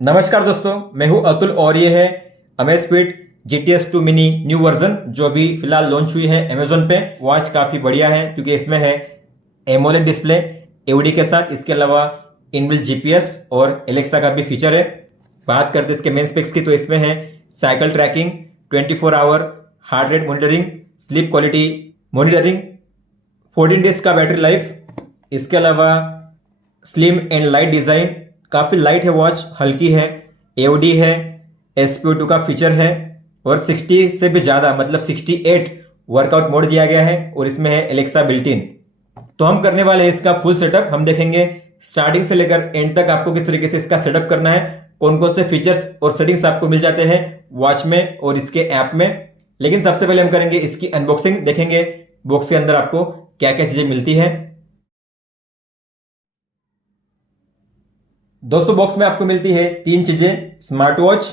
नमस्कार दोस्तों, मैं हूं अतुल और ये है Amazfit GTS 2 mini new version जो अभी फिलहाल लॉन्च हुई है अमेजोन पे। वॉच काफ़ी बढ़िया है क्योंकि इसमें है एमोलेड डिस्प्ले एओडी के साथ, इसके अलावा इनबिल्ट जीपीएस और एलेक्सा का भी फीचर है। बात करते हैं इसके मेन स्पेक्स की, तो इसमें है cycle tracking, 24 hour heart rate monitoring, sleep quality monitoring, 14 days का बैटरी लाइफ, इसके अलावा स्लिम एंड लाइट डिज़ाइन, काफ़ी लाइट है वॉच, हल्की है, एओडी है, SPO2 का फीचर है और 60 से भी ज़्यादा मतलब 68 वर्कआउट मोड दिया गया है और इसमें है एलेक्सा बिल्ट इन। तो हम करने वाले हैं इसका फुल सेटअप। हम देखेंगे स्टार्टिंग से लेकर एंड तक आपको किस तरीके से इसका सेटअप करना है, कौन कौन से फीचर्स और सेटिंग्स आपको मिल जाते हैं वॉच में और इसके ऐप में। लेकिन सबसे पहले हम करेंगे इसकी अनबॉक्सिंग, देखेंगे बॉक्स के अंदर आपको क्या क्या चीज़ें मिलती है। दोस्तों, बॉक्स में आपको मिलती है 3 चीजें: स्मार्ट वॉच,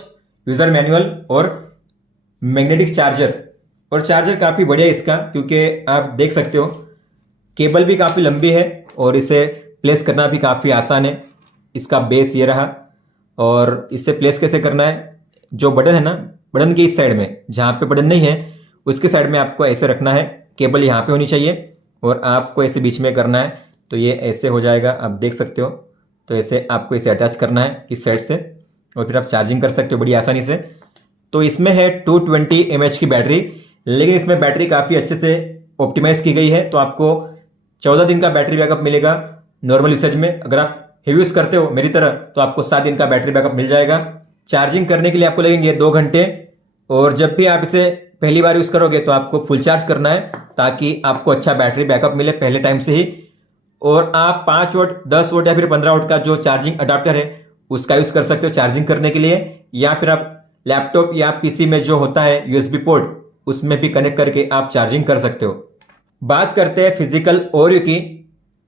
यूजर मैनुअल और मैग्नेटिक चार्जर। और चार्जर काफ़ी बढ़िया है इसका, क्योंकि आप देख सकते हो केबल भी काफ़ी लंबी है और इसे प्लेस करना भी काफ़ी आसान है। इसका बेस ये रहा और इससे प्लेस कैसे करना है, जो बटन है ना, बटन की इस साइड में जहाँ पे बटन नहीं है उसके साइड में आपको ऐसे रखना है। केबल यहाँ पे होनी चाहिए और आपको ऐसे बीच में करना है, तो ये ऐसे हो जाएगा, आप देख सकते हो। तो ऐसे आपको इसे अटैच करना है इस साइड से और फिर आप चार्जिंग कर सकते हो बड़ी आसानी से। तो इसमें है 220 mAh की बैटरी, लेकिन इसमें बैटरी काफ़ी अच्छे से ऑप्टिमाइज़ की गई है, तो आपको 14 दिन का बैटरी बैकअप मिलेगा नॉर्मल यूसेज में। अगर आप हेवी यूज़ करते हो मेरी तरह तो आपको 7 दिन का बैटरी बैकअप मिल जाएगा। चार्जिंग करने के लिए आपको लगेंगे 2 घंटे और जब भी आप इसे पहली बार यूज़ करोगे तो आपको फुल चार्ज करना है ताकि आपको अच्छा बैटरी बैकअप मिले पहले टाइम से ही। और आप 5 वोल्ट, 10 वोल्ट या फिर 15 वोल्ट का जो चार्जिंग अडाप्टर है उसका यूज़ कर सकते हो चार्जिंग करने के लिए, या फिर आप लैपटॉप या पीसी में जो होता है USB पोर्ट उसमें भी कनेक्ट करके आप चार्जिंग कर सकते हो। बात करते हैं फिजिकल ओवरव्यू की,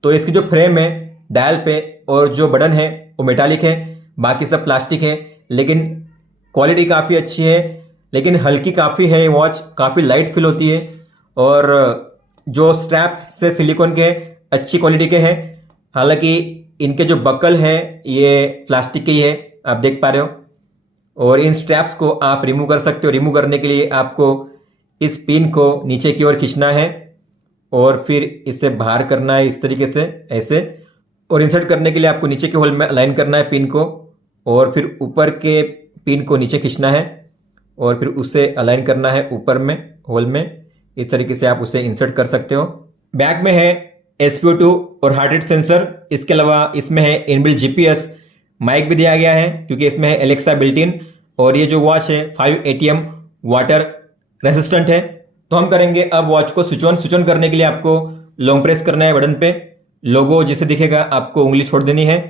तो इसकी जो फ्रेम है डायल पे और जो बटन है वो मेटालिक है, बाकी सब प्लास्टिक है, लेकिन क्वालिटी काफ़ी अच्छी है, लेकिन हल्की काफ़ी है। ये वॉच काफ़ी लाइट फील होती है और जो स्ट्रैप से सिलिकॉन के अच्छी क्वालिटी के हैं। हालांकि इनके जो बकल है ये प्लास्टिक के ही है, आप देख पा रहे हो। और इन स्ट्रैप्स को आप रिमूव कर सकते हो। रिमूव करने के लिए आपको इस पिन को नीचे की ओर खींचना है और फिर इसे बाहर करना है इस तरीके से ऐसे, और इंसर्ट करने के लिए आपको नीचे के होल में अलाइन करना है पिन को और फिर ऊपर के पिन को नीचे खींचना है और फिर उसे अलाइन करना है ऊपर में होल में। इस तरीके से आप उसे इंसर्ट कर सकते हो। बैक में है SPO2 और हार्ट रेट सेंसर, इसके अलावा इसमें है इनबिल्ट जीपीएस, माइक भी दिया गया है क्योंकि इसमें है एलेक्सा बिल्ट इन, और ये जो वॉच है 5 ATM वाटर रेसिस्टेंट है। तो हम करेंगे अब वॉच को स्विच ऑन करने के लिए आपको लॉन्ग प्रेस करना है बटन पे, लोगो जिसे दिखेगा आपको उंगली छोड़ देनी है।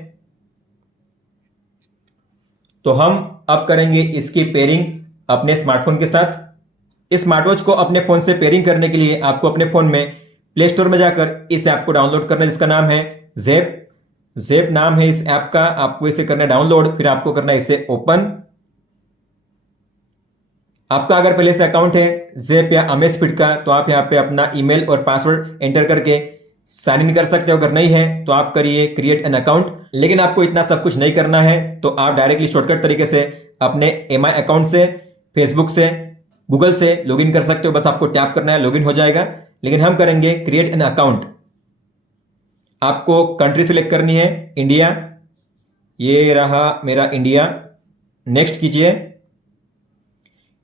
तो हम अब करेंगे इसकी पेयरिंग अपने स्मार्टफोन के साथ। इस स्मार्ट वॉच को अपने फ़ोन से पेयरिंग करने के लिए आपको अपने फ़ोन में प्ले स्टोर में जाकर इस ऐप को डाउनलोड करना है जिसका नाम है ज़ेप नाम है इस ऐप का। आपको इसे करना है डाउनलोड, फिर आपको करना है इसे ओपन। आपका अगर पहले से अकाउंट है ज़ेप या अमेज़फिट का तो आप यहाँ पे अपना ईमेल और पासवर्ड एंटर करके साइन इन कर सकते हो। अगर नहीं है तो आप करिए क्रिएट एन अकाउंट, लेकिन आपको इतना सब कुछ नहीं करना है, तो आप डायरेक्टली शॉर्टकट तरीके से अपने MI अकाउंट से, फेसबुक से, गूगल से लॉगिन कर सकते हो। बस आपको टैप करना है, लॉगिन हो जाएगा। लेकिन हम करेंगे क्रिएट एन अकाउंट। आपको कंट्री सिलेक्ट करनी है इंडिया, ये रहा मेरा इंडिया, नेक्स्ट कीजिए।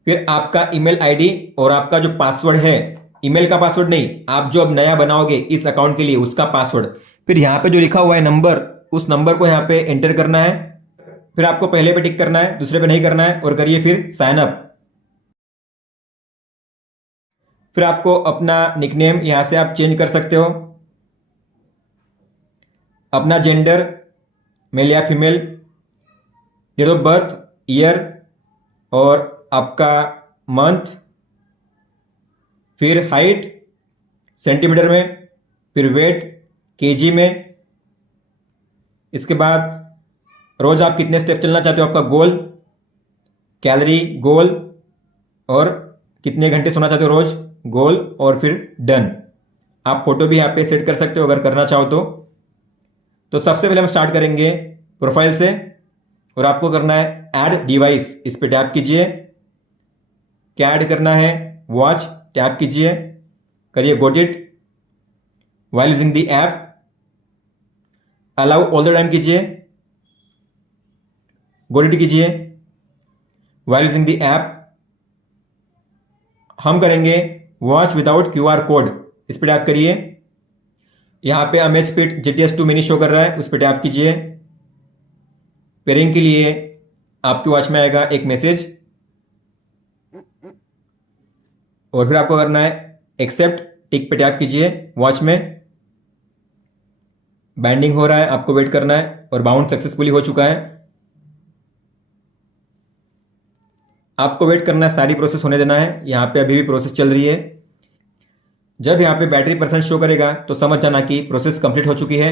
फिर आपका ईमेल आईडी और आपका जो पासवर्ड है, ईमेल का पासवर्ड नहीं, आप जो अब नया बनाओगे इस अकाउंट के लिए उसका पासवर्ड, फिर यहाँ पे जो लिखा हुआ है नंबर, उस नंबर को यहाँ पे एंटर करना है। फिर आपको पहले पे टिक करना है, दूसरे पे नहीं करना है और करिए फिर साइन अप। फिर आपको अपना निकनेम यहाँ से आप चेंज कर सकते हो, अपना gender male or female, date of birth, year और आपका मंथ, फिर हाइट सेंटीमीटर में, फिर वेट केजी में। इसके बाद रोज़ आप कितने स्टेप चलना चाहते हो, आपका गोल, कैलोरी गोल, और कितने घंटे सोना चाहते हो रोज़ गोल, और फिर डन। आप फोटो भी यहाँ पे सेट कर सकते हो अगर करना चाहो तो। सबसे पहले हम स्टार्ट करेंगे प्रोफाइल से। और आपको करना है ऐड डिवाइस, इस पर टैप कीजिए। क्या ऐड करना है? वॉच, टैप कीजिए, करिए got it. While using the app allow all the time कीजिए, गॉट इट कीजिए। व्हाइल यूजिंग द ऐप हम करेंगे वॉच विदाउट QR कोड, इस पर टैप करिए। यहां पे अमेज़फिट GTS 2 मिनी शो कर रहा है, उस पर टैप कीजिए। पेयरिंग के लिए आपकी वॉच में आएगा एक मैसेज और फिर आपको करना है एक्सेप्ट, टिक पे टैप कीजिए। वॉच में बाइंडिंग हो रहा है, आपको वेट करना है और बाउंड सक्सेसफुली हो चुका है। आपको वेट करना है, सारी प्रोसेस होने देना है। यहां पे अभी भी प्रोसेस चल रही है। जब यहां पे बैटरी % शो करेगा तो समझ जाना कि प्रोसेस कंप्लीट हो चुकी है।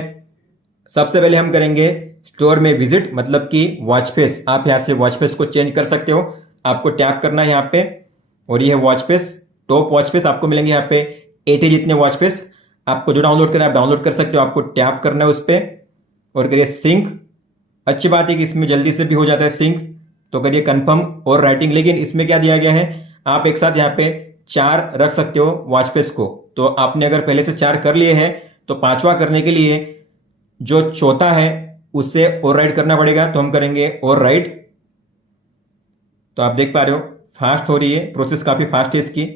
सबसे पहले हम करेंगे स्टोर में विजिट, मतलब कि वॉच फेस। आप यहां से वॉच फेस को चेंज कर सकते हो। आपको टैप करना है यहां पे और ये है watch face. Top watch face आपको मिलेंगे यहाँ पे 80 जितने वॉच फेस। आपको जो डाउनलोड करना है आप डाउनलोड कर सकते हो। आपको टैप करना है उस पर और करिए सिंक। अच्छी बात है कि इसमें जल्दी से भी हो जाता है सिंक, तो करिए कंफर्म और राइटिंग। लेकिन इसमें क्या दिया गया है, आप एक साथ यहाँ पे 4 रख सकते हो वॉच फेस को। तो आपने अगर पहले से 4 कर लिए हैं तो 5वां करने के लिए जो चौथा है उससे और राइट करना पड़ेगा। तो हम करेंगे और राइट। तो आप देख पा रहे हो फास्ट हो रही है, प्रोसेस काफ़ी फास्ट है इसकी।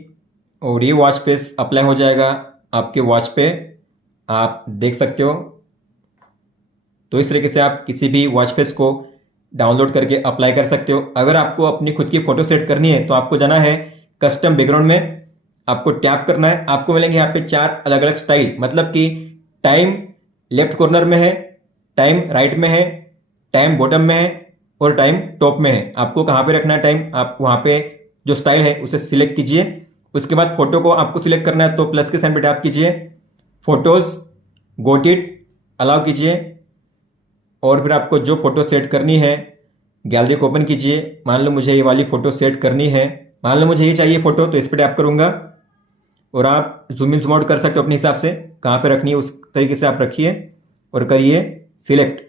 और ये वॉच फेस अप्लाई हो जाएगा आपके वॉच पे, आप देख सकते हो। तो इस तरीके से आप किसी भी वॉच फेस को डाउनलोड करके अप्लाई कर सकते हो। अगर आपको अपनी खुद की फोटो सेट करनी है तो आपको जाना है कस्टम बैकग्राउंड में, आपको टैप करना है। आपको मिलेंगे यहाँ पे 4 अलग अलग स्टाइल, मतलब कि टाइम लेफ्ट कॉर्नर में है, टाइम राइट में है, टाइम बॉटम में है और टाइम टॉप में है। आपको कहाँ पे रखना है टाइम, आप वहाँ पे जो स्टाइल है उसे सिलेक्ट कीजिए। उसके बाद फोटो को आपको सिलेक्ट करना है तो प्लस के साइन पे टैप कीजिए, फोटोज, गोट इट, अलाउ कीजिए। और फिर आपको जो फोटो सेट करनी है गैलरी को ओपन कीजिए। मान लो मुझे ये वाली फोटो सेट करनी है, मान लो मुझे ये चाहिए फोटो, तो इस पर टैप करूंगा और आप जूम इन जूम आउट कर सकते हो अपने हिसाब से, कहाँ पे रखनी है उस तरीके से आप रखिए और करिए सिलेक्ट।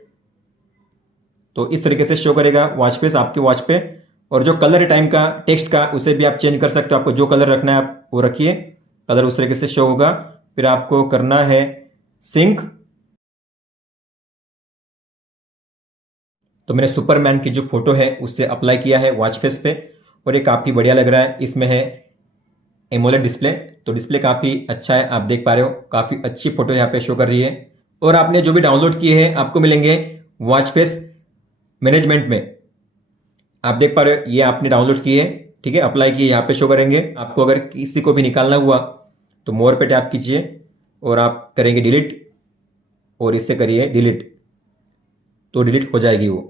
तो इस तरीके से शो करेगा वॉच फेस आपके वॉच पे। और जो कलर है टाइम का, टेक्स्ट का, उसे भी आप चेंज कर सकते हो। आपको जो कलर रखना है आप वो रखिए, कलर उस तरीके से शो होगा। फिर आपको करना है सिंक। तो मैंने सुपरमैन की जो फोटो है उससे अप्लाई किया है वॉच फेस पे और ये काफ़ी बढ़िया लग रहा है। इसमें है एमोलेड डिस्प्ले, तो डिस्प्ले काफ़ी अच्छा है, आप देख पा रहे हो। काफ़ी अच्छी फोटो यहाँ पे शो कर रही है। और आपने जो भी डाउनलोड किए हैं आपको मिलेंगे वॉच फेस मैनेजमेंट में। आप देख पा रहे हो ये आपने डाउनलोड किए, ठीक है, अप्लाई किए, यहाँ पे शो करेंगे। आपको अगर किसी को भी निकालना हुआ तो मोर पे टैप कीजिए और आप करेंगे डिलीट और इससे करिए डिलीट, तो डिलीट हो जाएगी वो।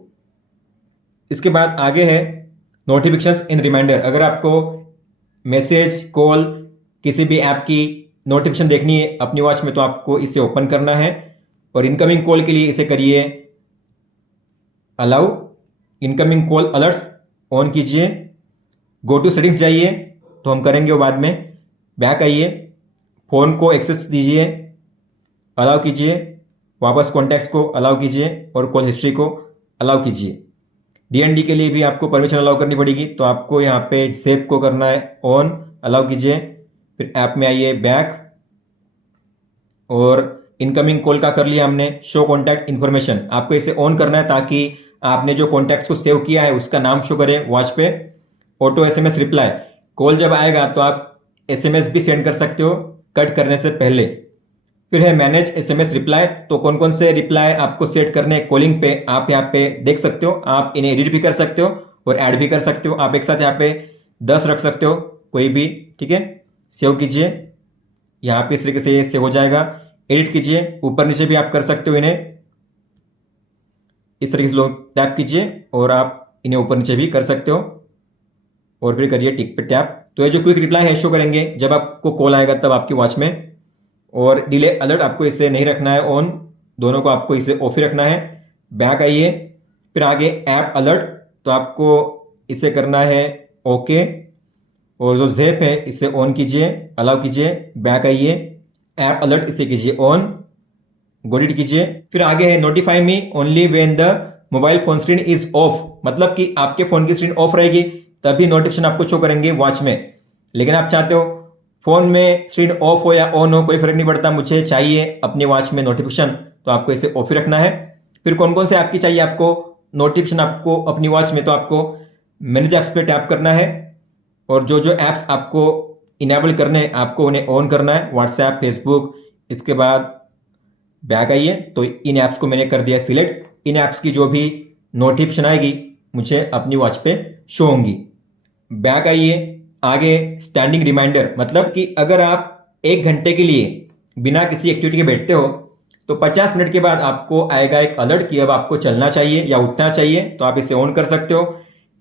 इसके बाद आगे है नोटिफिकेशंस इन रिमाइंडर। अगर आपको मैसेज, कॉल, किसी भी ऐप की नोटिफिकेशन देखनी है अपनी वॉच में तो आपको इसे ओपन करना है और इनकमिंग कॉल के लिए इसे करिए allow. Incoming call alerts on कीजिए। गो टू सेटिंग्स जाइए, तो हम करेंगे वो बाद में। बैक आइए, फ़ोन को एक्सेस दीजिए, अलाउ कीजिए। वापस कॉन्टैक्ट्स को अलाउ कीजिए और कॉल हिस्ट्री को अलाउ कीजिए। DND के लिए भी आपको परमिशन अलाउ करनी पड़ेगी, तो आपको यहाँ पे सेव को करना है ऑन, अलाउ कीजिए। फिर ऐप में आइए, बैक, और इनकमिंग कॉल का कर लिया हमने। शो कॉन्टैक्ट इन्फॉर्मेशन, आपको इसे ऑन करना है ताकि आपने जो कॉन्टैक्ट्स को सेव किया है उसका नाम शो करे वॉच पे। ऑटो SMS रिप्लाई, कॉल जब आएगा तो आप SMS भी सेंड कर सकते हो कट करने से पहले। फिर है मैनेज SMS रिप्लाई, तो कौन कौन से रिप्लाई आपको सेट करने कॉलिंग पे आप यहाँ पे देख सकते हो। आप इन्हें एडिट भी कर सकते हो और ऐड भी कर सकते हो। आप एक साथ यहाँ पे 10 रख सकते हो कोई भी, ठीक है। सेव कीजिए, यहाँ पे इस तरीके से ये सेव हो जाएगा। एडिट कीजिए, ऊपर नीचे भी आप कर सकते हो इन्हें, इस तरीके से लोग टैप कीजिए और आप इन्हें ऊपर नीचे भी कर सकते हो और फिर करिए टिक पे टैप। तो ये जो क्विक रिप्लाई है शो करेंगे जब आपको कॉल आएगा तब आपकी वॉच में। और डिले अलर्ट आपको इसे नहीं रखना है ऑन, दोनों को आपको इसे ऑफ ही रखना है। बैक आइए, फिर आगे ऐप अलर्ट, तो आपको इसे करना है ओके। और जो ज़ैप है इसे ऑन कीजिए, अलाउ कीजिए। बैक आइए, ऐप अलर्ट इसे कीजिए ऑन, गॉट इट कीजिए। फिर आगे है notify me only when the mobile phone screen is of, मतलब कि आपके फोन की स्क्रीन ऑफ रहेगी तभी नोटिफिकेशन आपको शो करेंगे वॉच में। लेकिन आप चाहते हो फोन में स्क्रीन ऑफ हो या ऑन हो कोई फर्क नहीं पड़ता, मुझे चाहिए अपनी वॉच में नोटिफिकेशन, तो आपको इसे ऑफ ही रखना है। फिर कौन कौन से ऐप की चाहिए आपको नोटिफिकेशन आपको अपनी वॉच में, तो आपको मैनेज ऐप्स पे टैप करना है और जो जो ऐप्स आपको इनेबल करने हैं आपको उन्हें ऑन करना है, व्हाट्सएप, फेसबुक। इसके बाद बैक आइए, तो इन ऐप्स को मैंने कर दिया सिलेक्ट। इन ऐप्स की जो भी नोटिफिकेशन आएगी मुझे अपनी वॉच पे शो होंगी। बैक आइए, आगे स्टैंडिंग रिमाइंडर, मतलब कि अगर आप 1 घंटे के लिए बिना किसी एक्टिविटी के बैठते हो तो 50 मिनट के बाद आपको आएगा एक अलर्ट कि अब आपको चलना चाहिए या उठना चाहिए, तो आप इसे ऑन कर सकते हो।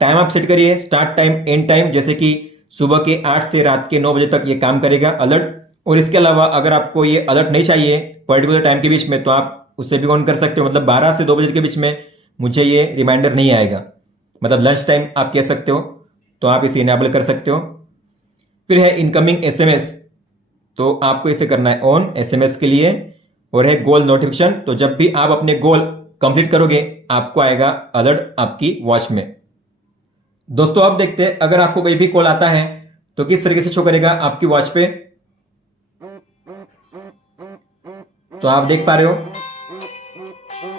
टाइम आप सेट करिए, स्टार्ट टाइम, एंड टाइम, जैसे कि सुबह के 8 से रात के 9 बजे तक ये काम करेगा अलर्ट। और इसके अलावा अगर आपको ये अलर्ट नहीं चाहिए पर्टिकुलर टाइम के बीच में तो आप उसे भी ऑन कर सकते हो, मतलब 12 से 2 बजे के बीच में मुझे ये रिमाइंडर नहीं आएगा, मतलब लंच टाइम आप कह सकते हो, तो आप इसे इनेबल कर सकते हो। फिर है इनकमिंग एसएमएस, तो आपको इसे करना है ऑन एसएमएस के लिए। और है गोल नोटिफिकेशन, तो जब भी आप अपने गोल कंप्लीट करोगे आपको आएगा अलर्ट आपकी वॉच में। दोस्तों अब देखते हैं अगर आपको कोई भी कॉल आता है तो किस तरीके से शो करेगा आपकी वॉच पे। तो आप देख पा रहे हो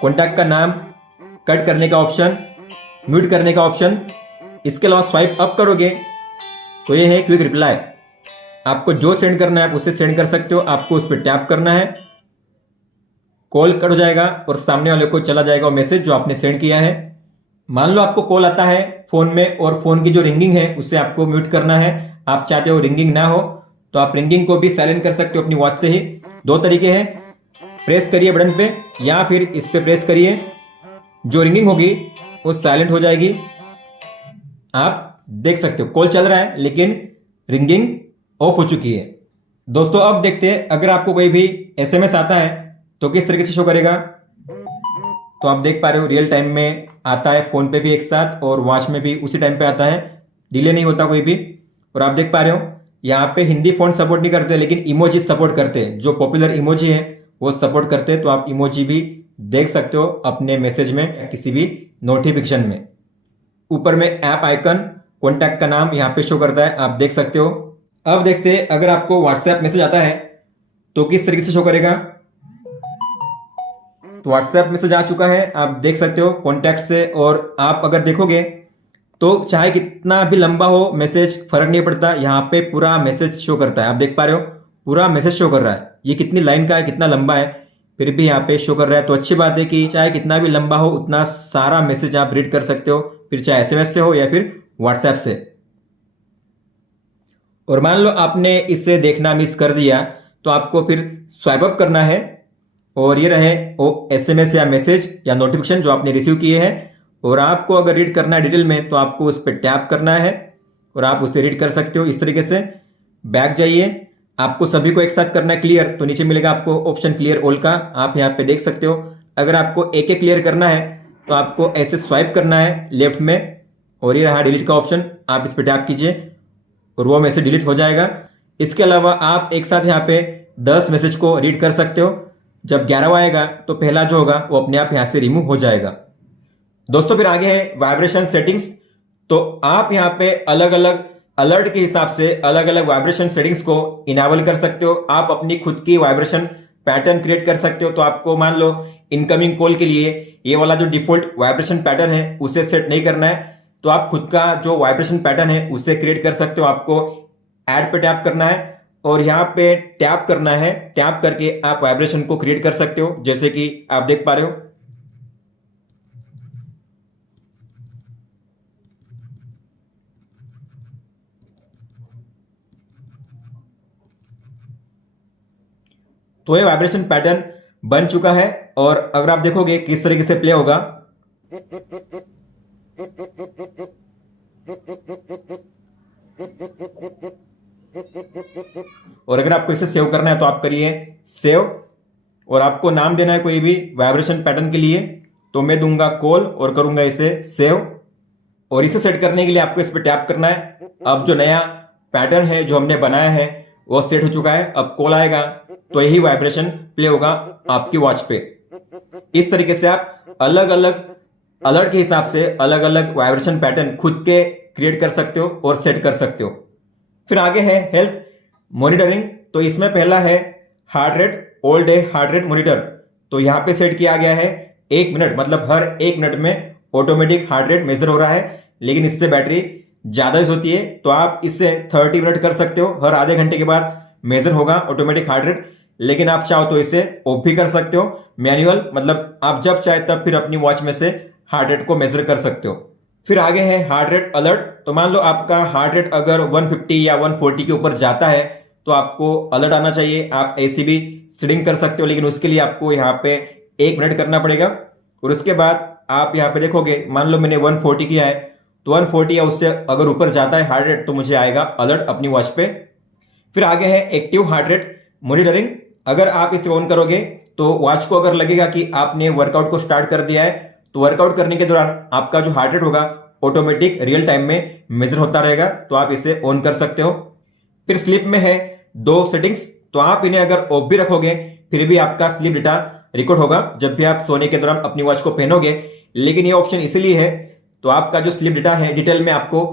कॉन्टैक्ट का नाम, कट करने का ऑप्शन, म्यूट करने का ऑप्शन। इसके अलावा स्वाइप अप करोगे तो ये है क्विक रिप्लाई, आपको जो सेंड करना है आप उसे सेंड कर सकते हो, आपको उस पर टैप करना है, कॉल कट हो जाएगा और सामने वाले को चला जाएगा वो मैसेज जो आपने सेंड किया है। मान लो आपको कॉल आता है फोन में और फोन की जो रिंगिंग है उससे आपको म्यूट करना है, आप चाहते हो रिंगिंग ना हो तो आप रिंगिंग को भी साइलेंट कर सकते हो अपनी वॉच से ही। 2 तरीके हैं, प्रेस करिए बटन पे या फिर इस पे प्रेस करिए, जो रिंगिंग होगी वो साइलेंट हो जाएगी। आप देख सकते हो कॉल चल रहा है लेकिन रिंगिंग ऑफ हो चुकी है। दोस्तों अब देखते हैं अगर आपको कोई भी एसएमएस आता है तो किस तरीके से शो करेगा। तो आप देख पा रहे हो रियल टाइम में आता है, फोन पे भी एक साथ और वॉच में भी उसी टाइम पे आता है, डिले नहीं होता कोई भी। और आप देख पा रहे हो यहाँ पे हिंदी फॉन्ट सपोर्ट नहीं करते लेकिन इमोजी सपोर्ट करते हैं, जो पॉपुलर इमोजी है वो सपोर्ट करते हैं, तो आप इमोजी भी देख सकते हो अपने मैसेज में किसी भी नोटिफिकेशन में। ऊपर में ऐप आइकन, कॉन्टैक्ट का नाम यहाँ पे शो करता है, आप देख सकते हो। अब देखते हैं अगर आपको व्हाट्सएप मैसेज आता है तो किस तरीके से शो करेगा। तो व्हाट्सएप मैसेज आ चुका है, आप देख सकते हो कॉन्टैक्ट से। और आप अगर देखोगे तो चाहे कितना भी लंबा हो मैसेज फर्क नहीं पड़ता, यहाँ पे पूरा मैसेज शो करता है। आप देख पा रहे हो पूरा मैसेज शो कर रहा है, ये कितनी लाइन का है कितना लंबा है फिर भी यहाँ पे शो कर रहा है। तो अच्छी बात है कि चाहे कितना भी लंबा हो उतना सारा मैसेज आप रीड कर सकते हो, फिर चाहे एसएमएस से हो या फिर व्हाट्सएप से। और मान लो आपने इससे देखना मिस कर दिया तो आपको फिर स्वाइप अप करना है और ये रहे वो एसएमएस या मैसेज या नोटिफिकेशन जो आपने रिसीव किए हैं। और आपको अगर रीड करना है डिटेल में तो आपको उस पर टैप करना है और आप उसे रीड कर सकते हो इस तरीके से। बैक जाइए, आपको सभी को एक साथ करना है क्लियर, तो नीचे मिलेगा आपको ऑप्शन क्लियर ऑल का, आप यहाँ पे देख सकते हो। अगर आपको एक एक क्लियर करना है तो आपको ऐसे स्वाइप करना है लेफ्ट में और ये रहा डिलीट का ऑप्शन, आप इस पर टैप कीजिए और वो मैसेज डिलीट हो जाएगा। इसके अलावा आप एक साथ यहाँ पे 10 मैसेज को रीड कर सकते हो, जब 11वां आएगा तो पहला जो होगा वो अपने आप यहाँ से रिमूव हो जाएगा। दोस्तों फिर आगे है वाइब्रेशन सेटिंग्स, तो आप यहाँ पे अलग अलग अलर्ट के हिसाब से अलग अलग वाइब्रेशन सेटिंग्स को इनेबल कर सकते हो। आप अपनी खुद की वाइब्रेशन पैटर्न क्रिएट कर सकते हो। तो आपको मान लो इनकमिंग कॉल के लिए ये वाला जो डिफॉल्ट वाइब्रेशन पैटर्न है उसे सेट नहीं करना है, तो आप खुद का जो वाइब्रेशन पैटर्न है उसे क्रिएट कर सकते हो। आपको ऐड पे टैप करना है और यहाँ पे टैप करना है, टैप करके आप वाइब्रेशन को क्रिएट कर सकते हो, जैसे कि आप देख पा रहे हो। तो ये वाइब्रेशन पैटर्न बन चुका है और अगर आप देखोगे किस तरीके से प्ले होगा। और अगर आपको इसे सेव करना है तो आप करिए सेव और आपको नाम देना है कोई भी वाइब्रेशन पैटर्न के लिए, तो मैं दूंगा कॉल और करूंगा इसे सेव। और इसे सेट करने के लिए आपको इस पर टैप करना है। अब जो नया पैटर्न है जो हमने बनाया है वो सेट हो चुका है, अब कॉल आएगा तो यही वाइब्रेशन प्ले होगा आपकी वॉच पे। इस तरीके से आप अलग अलग अलर्ट के हिसाब से अलग अलग वाइब्रेशन पैटर्न खुद के क्रिएट कर सकते हो और सेट कर सकते हो। फिर आगे है हेल्थ मॉनिटरिंग। तो इसमें पहला है heart rate, all day heart rate monitor. तो यहाँ पे सेट किया गया है 1 मिनट, मतलब हर 1 मिनट में ऑटोमेटिक हार्ट रेट मेजर हो रहा है। लेकिन इससे बैटरी ज्यादा यूज होती है, तो आप इससे 30 मिनट कर सकते हो, हर आधे घंटे के बाद मेजर होगा ऑटोमेटिक हार्ट रेट। लेकिन आप चाहो तो इसे ऑफ भी कर सकते हो, मैनुअल, मतलब आप जब चाहे तब फिर अपनी वॉच में से हार्ट रेट को मेजर कर सकते हो। फिर आगे है हार्ट रेट अलर्ट। तो मान लो आपका हार्ट रेट अगर 150 या 140 के ऊपर जाता है तो आपको अलर्ट आना चाहिए। आप ऐसी भी सेटिंग कर सकते हो, लेकिन उसके लिए आपको यहाँ पे 1 मिनट करना पड़ेगा। और उसके बाद आप यहाँ पे देखोगे, मान लो मैंने 140 किया है, तो 140 या उससे अगर ऊपर जाता है हार्ट रेट तो मुझे आएगा अलर्ट अपनी वॉच पे। फिर आगे है एक्टिव हार्ट रेट मॉनिटरिंग। अगर आप इसे ऑन करोगे तो वॉच को अगर लगेगा कि आपने वर्कआउट को स्टार्ट कर दिया है, तो वर्कआउट करने के दौरान आपका जो हार्ट रेट होगा ऑटोमेटिक रियल टाइम में मेजर होता रहेगा, तो आप इसे ऑन कर सकते हो। फिर स्लीप में है 2 सेटिंग्स। तो आप इन्हें अगर ऑफ भी रखोगे फिर भी आपका स्लीप डेटा रिकॉर्ड होगा जब भी आप सोने के दौरान अपनी वॉच को पहनोगे। लेकिन ये ऑप्शन इसीलिए है तो आपका जो स्लीप डेटा है डिटेल में आपको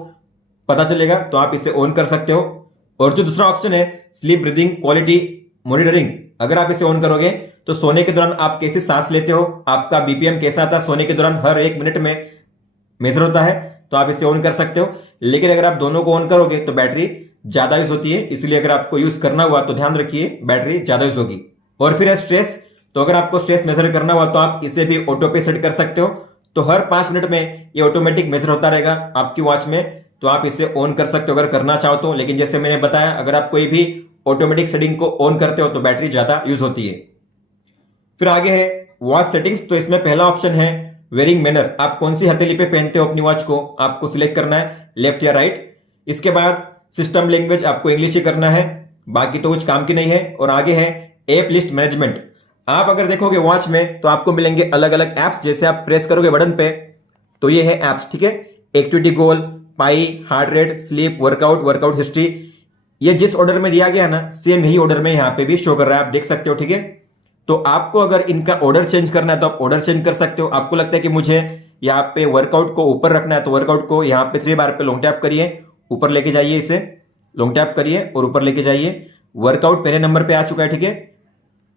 पता चलेगा, तो आप इसे ऑन कर सकते हो। और जो दूसरा ऑप्शन है स्लीप ब्रीदिंग क्वालिटी मॉनिटरिंग, अगर आप इसे ऑन करोगे तो सोने के दौरान आप कैसे सांस लेते हो, आपका बीपीएम कैसा था सोने के दौरान, हर 1 मिनट में मेजर होता है, तो आप इसे ऑन कर सकते हो। लेकिन अगर आप दोनों को ऑन करोगे तो बैटरी ज्यादा यूज होती है, इसलिए अगर आपको यूज करना हुआ तो ध्यान रखिए बैटरी ज्यादा यूज होगी। और फिर है स्ट्रेस। तो अगर आपको स्ट्रेस मेजर करना हुआ तो आप इसे भी ऑटो पे सेट कर सकते हो, तो हर 5 मिनट में ये ऑटोमेटिक मेजर होता रहेगा आपकी वॉच में, तो आप इसे ऑन कर सकते हो अगर करना चाहो तो। लेकिन जैसे मैंने बताया, अगर आप कोई भी ऑटोमेटिक सेटिंग को ऑन करते हो तो बैटरी ज्यादा यूज होती है। फिर आगे है वॉच सेटिंग्स। तो इसमें पहला ऑप्शन है वेयरिंग मैनर। आप कौन सी हथेली पे पहनते हो अपनी वॉच को, आपको सिलेक्ट करना है, लेफ्ट या राइट। इसके बाद सिस्टम लैंग्वेज आपको इंग्लिश ही करना है, बाकी तो कुछ काम की नहीं है। और आगे है ऐप लिस्ट मैनेजमेंट। आप अगर देखोगे वॉच में तो आपको मिलेंगे अलग अलग एप्स। जैसे आप प्रेस करोगे बटन पे तो ये है एप्स, ठीक है। Activity goal, PAI, heart rate, sleep, workout, workout history. ये जिस ऑर्डर में दिया गया है ना, सेम ही ऑर्डर में यहाँ पे भी शो कर रहा है, आप देख सकते हो, ठीक है। तो आपको अगर इनका ऑर्डर चेंज करना है तो आप ऑर्डर चेंज कर सकते हो। आपको लगता है कि मुझे यहाँ पे वर्कआउट को ऊपर रखना है तो वर्कआउट को यहाँ पे 3 बार पे लॉन्ग टैप करिए, ऊपर लेके जाइए, इसे लॉन्ग टैप करिए और ऊपर लेके जाइए। वर्कआउट पहले नंबर पे आ चुका है, ठीक है।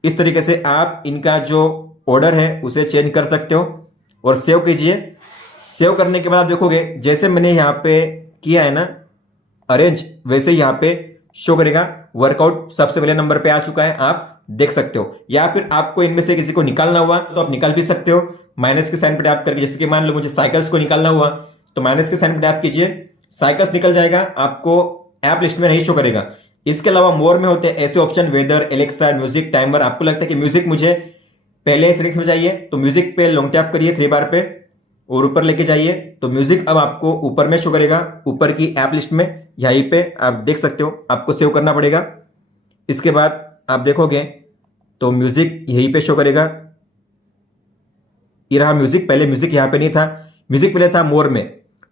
इस तरीके से आप इनका जो ऑर्डर है उसे चेंज कर सकते हो और सेव कीजिए। सेव करने के बाद आप देखोगे जैसे मैंने यहाँ पे किया है ना अरेंज, वैसे यहाँ पे शो करेगा वर्कआउट सबसे पहले नंबर पे आ चुका है, आप देख सकते हो। या फिर आपको इनमें से किसी को निकालना हुआ तो आप निकाल भी सकते हो माइनस के साइन पे टैप करके। जैसे कि मान लो मुझे साइकिल्स को निकालना हुआ तो माइनस के साइन पे टैप कीजिए, साइकिल्स निकल जाएगा, आपको ऐप लिस्ट में नहीं शो करेगा। इसके अलावा मोर में होते हैं ऐसे option, weather, Alexa, music, timer. आपको लगता है कि म्यूजिक मुझे पहले सेटिंग्स में चाहिए तो म्यूजिक पे लॉन्ग टैप करिए 3 बार पे और ऊपर लेके जाइए, तो म्यूजिक अब आपको ऊपर में शो करेगा, ऊपर की ऐप लिस्ट में, यहीं पे आप देख सकते हो। आपको सेव करना पड़ेगा। इसके बाद आप देखोगे तो म्यूजिक यहीं पे शो करेगा। ये रहा म्यूजिक, पहले म्यूजिक यहाँ पे नहीं था, म्यूजिक पहले था मोर में।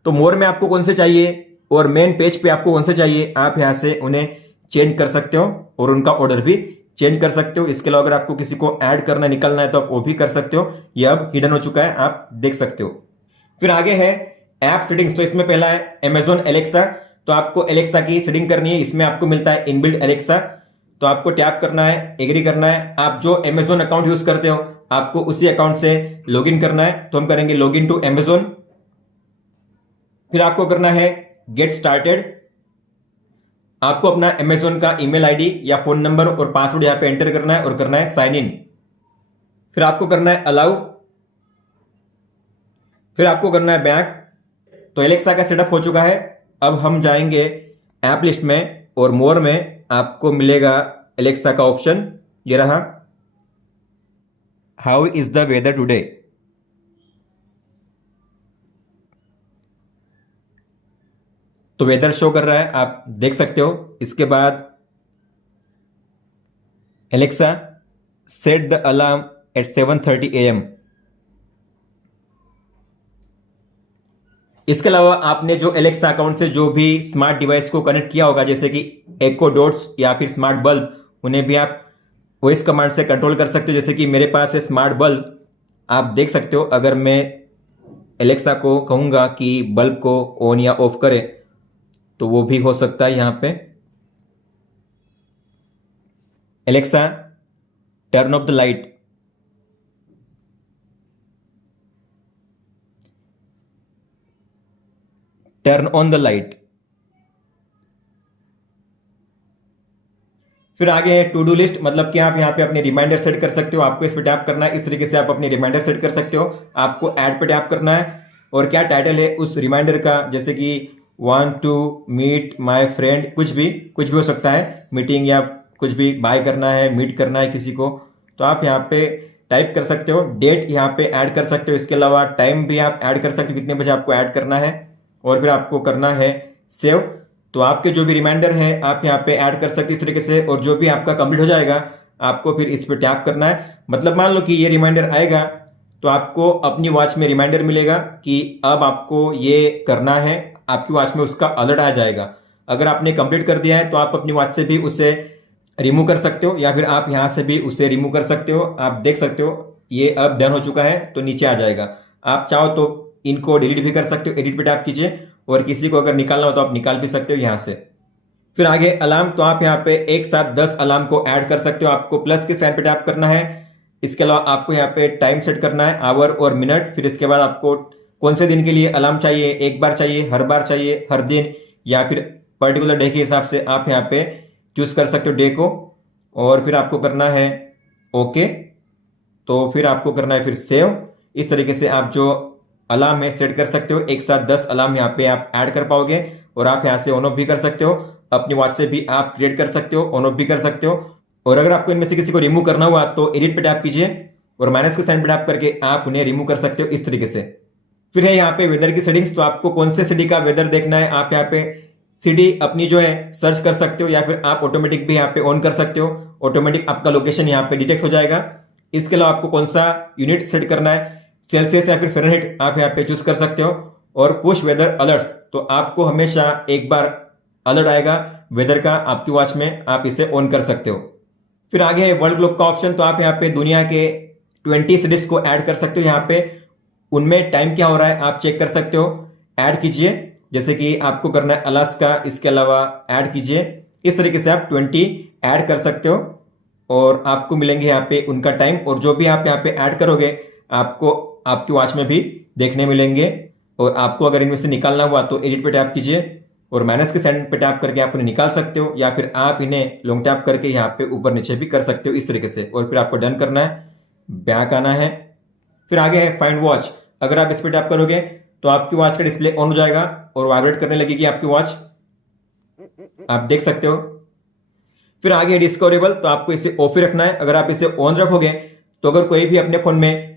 तो मोर में आपको कौन से चाहिए और मेन पेज पे आपको कौन से चाहिए, आप यहाँ से उन्हें चेंज कर सकते हो और उनका ऑर्डर भी चेंज कर सकते हो। इसके अलावा अगर आपको किसी को ऐड करना निकलना है तो आप वो भी कर सकते हो। ये अब हिडन हो चुका है, आप देख सकते हो। फिर आगे है ऐप सेटिंग्स। तो इसमें पहला है अमेजॉन एलेक्सा। तो आपको एलेक्सा की सेटिंग करनी है, इसमें आपको मिलता है इनबिल्ट एलेक्सा। तो आपको टैप करना है, एग्री करना है। आप जो अमेजॉन अकाउंट यूज करते हो आपको उसी अकाउंट से लॉगिन करना है, तो हम करेंगे लॉगिन टू अमेजॉन। फिर आपको करना है गेट स्टार्टेड। आपको अपना अमेजॉन का ईमेल आईडी या फोन नंबर और पासवर्ड यहाँ पे एंटर करना है और करना है साइन इन। फिर आपको करना है अलाउ। फिर आपको करना है बैक। तो एलेक्सा का सेटअप हो चुका है। अब हम जाएंगे ऐप लिस्ट में और मोर में आपको मिलेगा एलेक्सा का ऑप्शन, ये रहा, how is the weather today. तो वेदर शो कर रहा है, आप देख सकते हो। इसके बाद Alexa set the alarm at 7:30 AM। इसके अलावा आपने जो एलेक्सा अकाउंट से जो भी स्मार्ट डिवाइस को कनेक्ट किया होगा, जैसे कि एको डॉट्स या फिर स्मार्ट बल्ब, उन्हें भी आप वॉइस कमांड से कंट्रोल कर सकते हो। जैसे कि मेरे पास है स्मार्ट बल्ब, आप देख सकते हो। अगर मैं एलेक्सा को कहूँगा कि बल्ब को ऑन या ऑफ करे तो वो भी हो सकता है यहाँ पे। Alexa turn off the light. Turn on the light. फिर आगे है टू डू लिस्ट, मतलब कि आप यहाँ पे अपने रिमाइंडर सेट कर सकते हो। आपको इस पे टैप करना है, इस तरीके से आप अपने रिमाइंडर सेट कर सकते हो। आपको ऐड पे टैप करना है और क्या टाइटल है उस रिमाइंडर का, जैसे कि want to meet my friend, कुछ भी हो सकता है, मीटिंग या कुछ भी, बाय करना है, मीट करना है किसी को, तो आप यहाँ पे टाइप कर सकते हो। डेट यहाँ पे ऐड कर सकते हो, इसके अलावा टाइम भी आप ऐड कर सकते हो, कितने बजे आपको ऐड करना है, और फिर आपको करना है सेव। तो आपके जो भी रिमाइंडर है आप यहाँ पे ऐड कर सकते हो इस तरीके से, और जो भी आपका कंप्लीट हो जाएगा आपको फिर इस पे टैप करना है। मतलब मान लो कि ये रिमाइंडर आएगा तो आपको अपनी वॉच में रिमाइंडर मिलेगा कि अब आपको ये करना है, आपकी वॉच में उसका अलर्ट आ जाएगा। अगर आपने कंप्लीट कर दिया है तो आप अपनी वॉच से भी उसे रिमूव कर सकते हो, या फिर आप यहाँ से भी उसे रिमूव कर सकते हो। आप देख सकते हो ये अब डन हो चुका है तो नीचे आ जाएगा। आप चाहो तो इनको डिलीट भी कर सकते हो, एडिट पे टैप कीजिए, और किसी को अगर निकालना हो तो आप निकाल भी सकते हो यहाँ से। फिर आगे अलार्म, तो आप यहाँ पे एक साथ 10 अलार्म को ऐड कर सकते हो। आपको प्लस के साइन पे टैप करना है। इसके अलावा आपको यहाँ पे टाइम सेट करना है, आवर और मिनट। फिर इसके बाद आपको कौन से दिन के लिए अलार्म चाहिए, एक बार चाहिए, हर बार चाहिए, हर दिन, या फिर पर्टिकुलर डे के हिसाब से आप यहाँ पे चूज कर सकते हो डे को। और फिर आपको करना है ओके, तो फिर आपको करना है फिर सेव। इस तरीके से आप जो अलार्म है सेट कर सकते हो। एक साथ 10 अलार्म यहाँ पे आप ऐड कर पाओगे, और आप यहाँ से ऑन ऑफ भी कर सकते हो। अपनी वॉच से भी आप क्रिएट कर सकते हो, ऑन ऑफ भी कर सकते हो। और अगर आपको इनमें से किसी को रिमूव करना हुआ तो एडिट पे टैप कीजिए और माइनस के साइन पे टैप करके आप उन्हें रिमूव कर सकते हो इस तरीके से। फिर है यहाँ पे वेदर की सेटिंग्स, तो आपको कौन से सिटी का वेदर देखना है आप यहाँ पे सिटी अपनी जो है सर्च कर सकते हो, या फिर आप ऑटोमेटिक भी यहाँ पे ऑन कर सकते हो। ऑटोमेटिक आपका लोकेशन यहाँ पे डिटेक्ट हो जाएगा। इसके अलावा आपको कौन सा यूनिट सेट करना है, सेल्सियस या फिर फ़ारेनहाइट, आप यहाँ पे चूज कर सकते हो। और पुश वेदर अलर्ट्स, तो आपको हमेशा एक बार अलर्ट आएगा वेदर का आपकी वॉच में, आप इसे ऑन कर सकते हो। फिर आगे है वर्ल्ड क्लॉक का ऑप्शन, तो आप यहाँ पे दुनिया के 20 सिटीज को ऐड कर सकते हो। यहाँ पे उनमें टाइम क्या हो रहा है आप चेक कर सकते हो, ऐड कीजिए। जैसे कि आपको करना है अलास्का, इसके अलावा ऐड कीजिए। इस तरीके से आप 20 ऐड कर सकते हो, और आपको मिलेंगे यहाँ पे उनका टाइम, और जो भी आप यहाँ पे ऐड करोगे आपको आपकी वॉच में भी देखने मिलेंगे। और आपको अगर इनमें से निकालना हुआ तो एडिट पे टैप कीजिए और माइनस के साइन पे टैप करके आप उन्हें निकाल सकते हो, या फिर आप इन्हें लॉन्ग टैप करके यहाँ पे ऊपर नीचे भी कर सकते हो इस तरीके से। और फिर आपको डन करना है, बैक आना है। फिर आगे है फाइंड वॉच, अगर आप इस पे टैप करोगे तो आपकी वॉच का डिस्प्ले ऑन हो जाएगा और वाइब्रेट करने लगेगी आपकी वॉच, आप देख सकते हो। फिर आगे डिस्कवरेबल, तो आपको इसे ऑफ ही रखना है। अगर आप इसे ऑन रखोगे तो अगर कोई भी अपने फोन में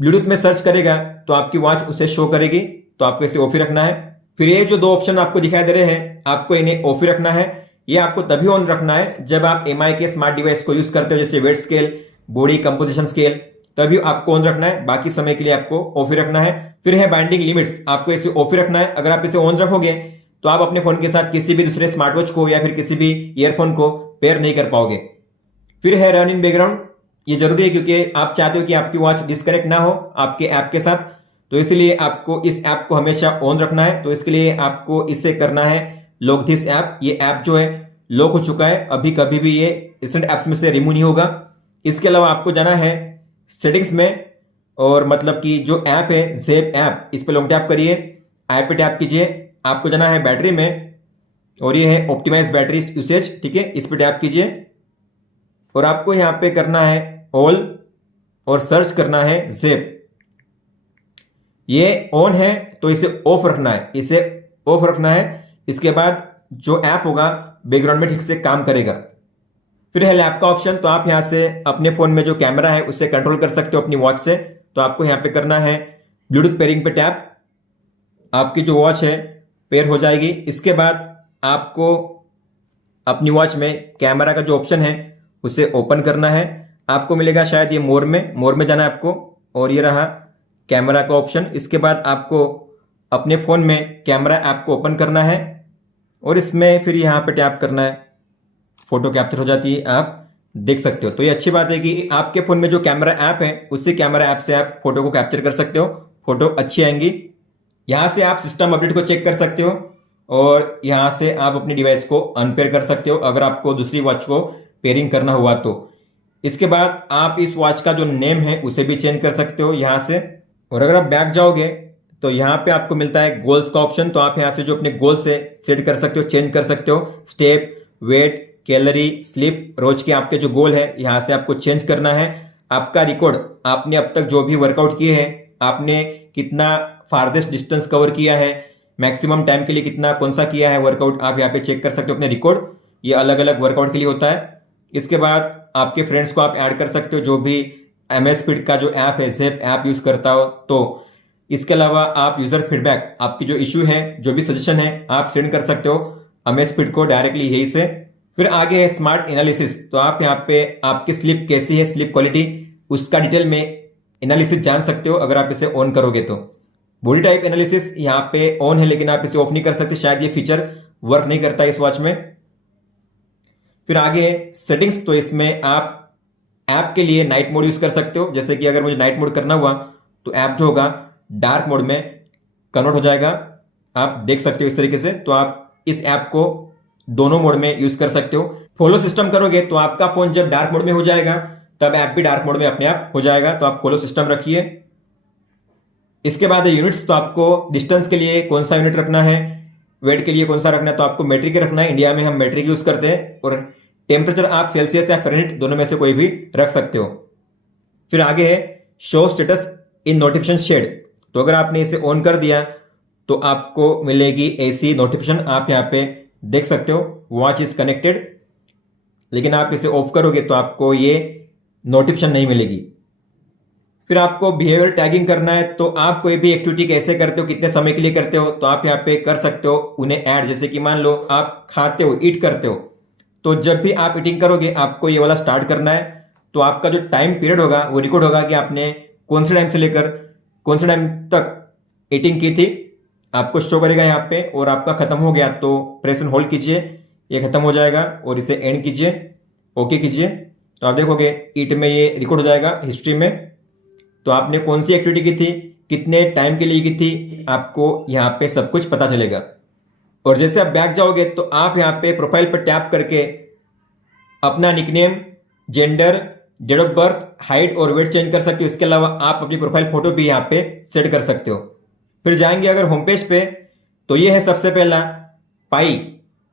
ब्लूटूथ में सर्च करेगा तो आपकी वॉच उसे शो करेगी, तो आपको इसे ऑफ ही रखना है। फिर ये जो दो ऑप्शन आपको दिखाई दे रहे हैं आपको इन्हें ऑफ ही रखना है। ये आपको तभी ऑन रखना है जब आप एमआई के स्मार्ट डिवाइस को यूज करते हो, जैसे weight scale, body composition scale, तभी आपको ऑन रखना है, बाकी समय के लिए आपको ऑफ ही रखना है। फिर है बाइंडिंग लिमिट्स, आपको इसे ऑफ ही रखना है। अगर आप इसे ऑन रखोगे तो आप अपने फोन के साथ किसी भी दूसरे स्मार्ट वॉच को या फिर किसी भी ईयरफोन को पेयर नहीं कर पाओगे। फिर है रन इन बैकग्राउंड, ये जरूरी है क्योंकि आप चाहते हो कि आपकी वॉच डिस्कनेक्ट ना हो आपके ऐप के साथ, तो इसलिए आपको इस ऐप को हमेशा ऑन रखना है। तो इसके लिए आपको इसे करना है लॉक दिस ऐप। ये ऐप जो है लॉक हो चुका है, अभी कभी भी ये रिसेंट ऐप्स में से रिमूव नहीं होगा। इसके अलावा आपको जाना है सेटिंग्स में, और मतलब कि जो ऐप है ज़ेप ऐप, इस पर लॉन्ग टैप करिए, ऐप पे टैप कीजिए। आपको जाना है बैटरी में, और ये है ऑप्टिमाइज बैटरी यूसेज, ठीक है, इस पे टैप कीजिए। और आपको यहाँ पे करना है ऑल और सर्च करना है ज़ेप। ये ऑन है तो इसे ऑफ रखना है, इसे ऑफ रखना है। इसके बाद जो ऐप होगा बैकग्राउंड में ठीक से काम करेगा। फिर है लैप का ऑप्शन, तो आप यहाँ से अपने फोन में जो कैमरा है उससे कंट्रोल कर सकते हो अपनी वॉच से। तो आपको यहाँ पे करना है ब्लूटूथ पेयरिंग पे टैप, आपकी जो वॉच है पेयर हो जाएगी। इसके बाद आपको अपनी वॉच में कैमरा का जो ऑप्शन है उसे ओपन करना है। आपको मिलेगा शायद ये मोर में जाना है आपको, और ये रहा कैमरा का ऑप्शन। इसके बाद आपको अपने फ़ोन में कैमरा ऐप को ओपन करना है, और इसमें फिर यहाँ पे टैप करना है, फोटो कैप्चर हो जाती है, आप देख सकते हो। तो ये अच्छी बात है कि आपके फ़ोन में जो कैमरा ऐप है उसी कैमरा ऐप से आप फोटो को कैप्चर कर सकते हो। फोटो अच्छी आएंगी। यहाँ से आप सिस्टम अपडेट को चेक कर सकते हो और यहाँ से आप अपनी डिवाइस को अनपेयर कर सकते हो अगर आपको दूसरी वॉच को पेयरिंग करना हुआ तो। इसके बाद आप इस वॉच का जो नेम है उसे भी चेंज कर सकते हो यहाँ से। और अगर आप बैक जाओगे तो यहाँ पे आपको मिलता है गोल्स का ऑप्शन, तो आप यहाँ से जो अपने गोल्स है सेट कर सकते हो, चेंज कर सकते हो। स्टेप, वेट, कैलोरी, स्लीप, रोज के आपके जो गोल है यहाँ से आपको चेंज करना है। आपका रिकॉर्ड, आपने अब तक जो भी वर्कआउट किए हैं, आपने कितना फारदेस्ट डिस्टेंस कवर किया है, मैक्सिमम टाइम के लिए कितना कौन सा किया है वर्कआउट, आप यहाँ पे चेक कर सकते हो अपने रिकॉर्ड। ये अलग अलग वर्कआउट के लिए होता है। इसके बाद आपके फ्रेंड्स को आप ऐड कर सकते हो जो भी MS Fit का जो ऐप है, ज़ेप ऐप यूज करता हो तो। इसके अलावा आप यूजर फीडबैक, आपकी जो इशू है, जो भी सजेशन है, आप सेंड कर सकते हो MS Fit को डायरेक्टली यही से। फिर आगे है स्मार्ट एनालिसिस, तो आप यहाँ पे आपकी स्लीप कैसी है, स्लीप क्वालिटी, उसका डिटेल में एनालिसिस जान सकते हो अगर आप इसे ऑन करोगे तो। बॉडी टाइप एनालिसिस यहाँ पे ऑन है लेकिन आप इसे ऑफ नहीं कर सकते, शायद ये फीचर वर्क नहीं करता इस वॉच में। फिर आगे है सेटिंग्स, तो इसमें आप ऐप के लिए नाइट मोड यूज कर सकते हो। जैसे कि अगर मुझे नाइट मोड करना हुआ तो ऐप जो होगा डार्क मोड में कन्वर्ट हो जाएगा, आप देख सकते हो इस तरीके से। तो आप इस ऐप को दोनों मोड में यूज कर सकते हो। फॉलो सिस्टम करोगे तो आपका फोन जब डार्क मोड में हो जाएगा तब ऐप भी डार्क मोड में अपने आप हो जाएगा, तो आप फॉलो सिस्टम रखिए। इसके बाद है यूनिट्स, तो आपको डिस्टेंस के लिए कौन सा यूनिट रखना है, वेट के लिए कौन सा रखना है, तो आपको मेट्रिक रखना है। इंडिया में हम मेट्रिक यूज करते हैं। और टेम्परेचर आप सेल्सियस या फ़ारेनहीट दोनों में से कोई भी रख सकते हो। फिर आगे है show status in notification shade, तो अगर आपने इसे ऑन कर दिया तो आपको मिलेगी ऐसी नोटिफिकेशन, आप यहाँ पे देख सकते हो वॉच इज कनेक्टेड। लेकिन आप इसे ऑफ करोगे तो आपको ये नोटिफिकेशन नहीं मिलेगी। फिर आपको बिहेवियर टैगिंग करना है, तो आप कोई भी एक्टिविटी कैसे करते हो, कितने समय के लिए करते हो, तो आप यहाँ पे कर सकते हो उन्हें ऐड। जैसे कि मान लो आप खाते हो, ईट करते हो, तो जब भी आप ईटिंग करोगे आपको ये वाला स्टार्ट करना है। तो आपका जो टाइम पीरियड होगा वो रिकॉर्ड होगा कि आपने कौन से टाइम से लेकर कौन से टाइम तक ईटिंग की थी, आपको शो करेगा यहाँ पे। और आपका खत्म हो गया तो प्रेस एंड होल्ड कीजिए, ये खत्म हो जाएगा और इसे एंड कीजिए, ओके कीजिए, तो आप देखोगे ईट में ये रिकॉर्ड हो जाएगा हिस्ट्री में। तो आपने कौन सी एक्टिविटी की थी, कितने टाइम के लिए की थी, आपको यहाँ पे सब कुछ पता चलेगा। और जैसे आप बैक जाओगे तो आप यहाँ पे प्रोफाइल पर टैप करके अपना nickname, gender, date of birth, height और वेट चेंज कर सकते हो। इसके अलावा आप अपनी प्रोफाइल फोटो भी यहाँ पे सेट कर सकते हो। फिर जाएंगे अगर होम पेज पे, तो ये है सबसे पहला पाई।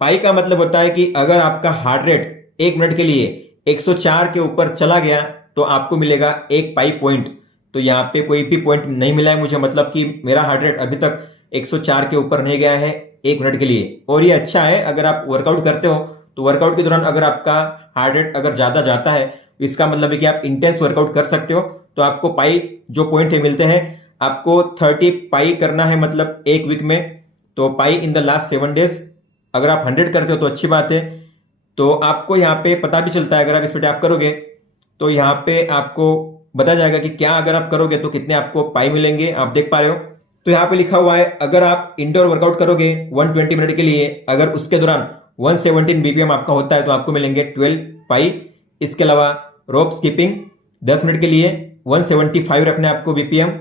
पाई का मतलब होता है कि अगर आपका हार्ट रेट 1 मिनट के लिए 104 के ऊपर चला गया तो आपको मिलेगा 1 पाई पॉइंट। तो यहाँ पे कोई भी पॉइंट नहीं मिला है मुझे, मतलब कि मेरा हार्ट रेट अभी तक 104 के ऊपर नहीं गया है 1 मिनट के लिए। और ये अच्छा है अगर आप वर्कआउट करते हो तो वर्कआउट के दौरान अगर आपका हार्ट रेट अगर ज्यादा जाता है इसका मतलब है कि आप इंटेंस वर्कआउट कर सकते हो, तो आपको पाई जो पॉइंट है मिलते हैं। आपको 30 पाई करना है, मतलब 1 वीक में, तो पाई इन द लास्ट 7 डेज। अगर आप 100 करते हो तो अच्छी बात है। तो आपको यहाँ पे पता भी चलता है, अगर आप इस पर टैप करोगे तो यहाँ पे आपको बताया जाएगा कि क्या अगर आप करोगे तो कितने आपको पाई मिलेंगे, आप देख पा रहे हो। तो यहाँ पे लिखा हुआ है अगर आप इंडोर वर्कआउट करोगे 120 मिनट के लिए, अगर उसके दौरान 117 BPM आपका होता है तो आपको मिलेंगे 12 पाई। इसके अलावा रोप स्किपिंग 10 मिनट के लिए 175 रखना है आपको BPM।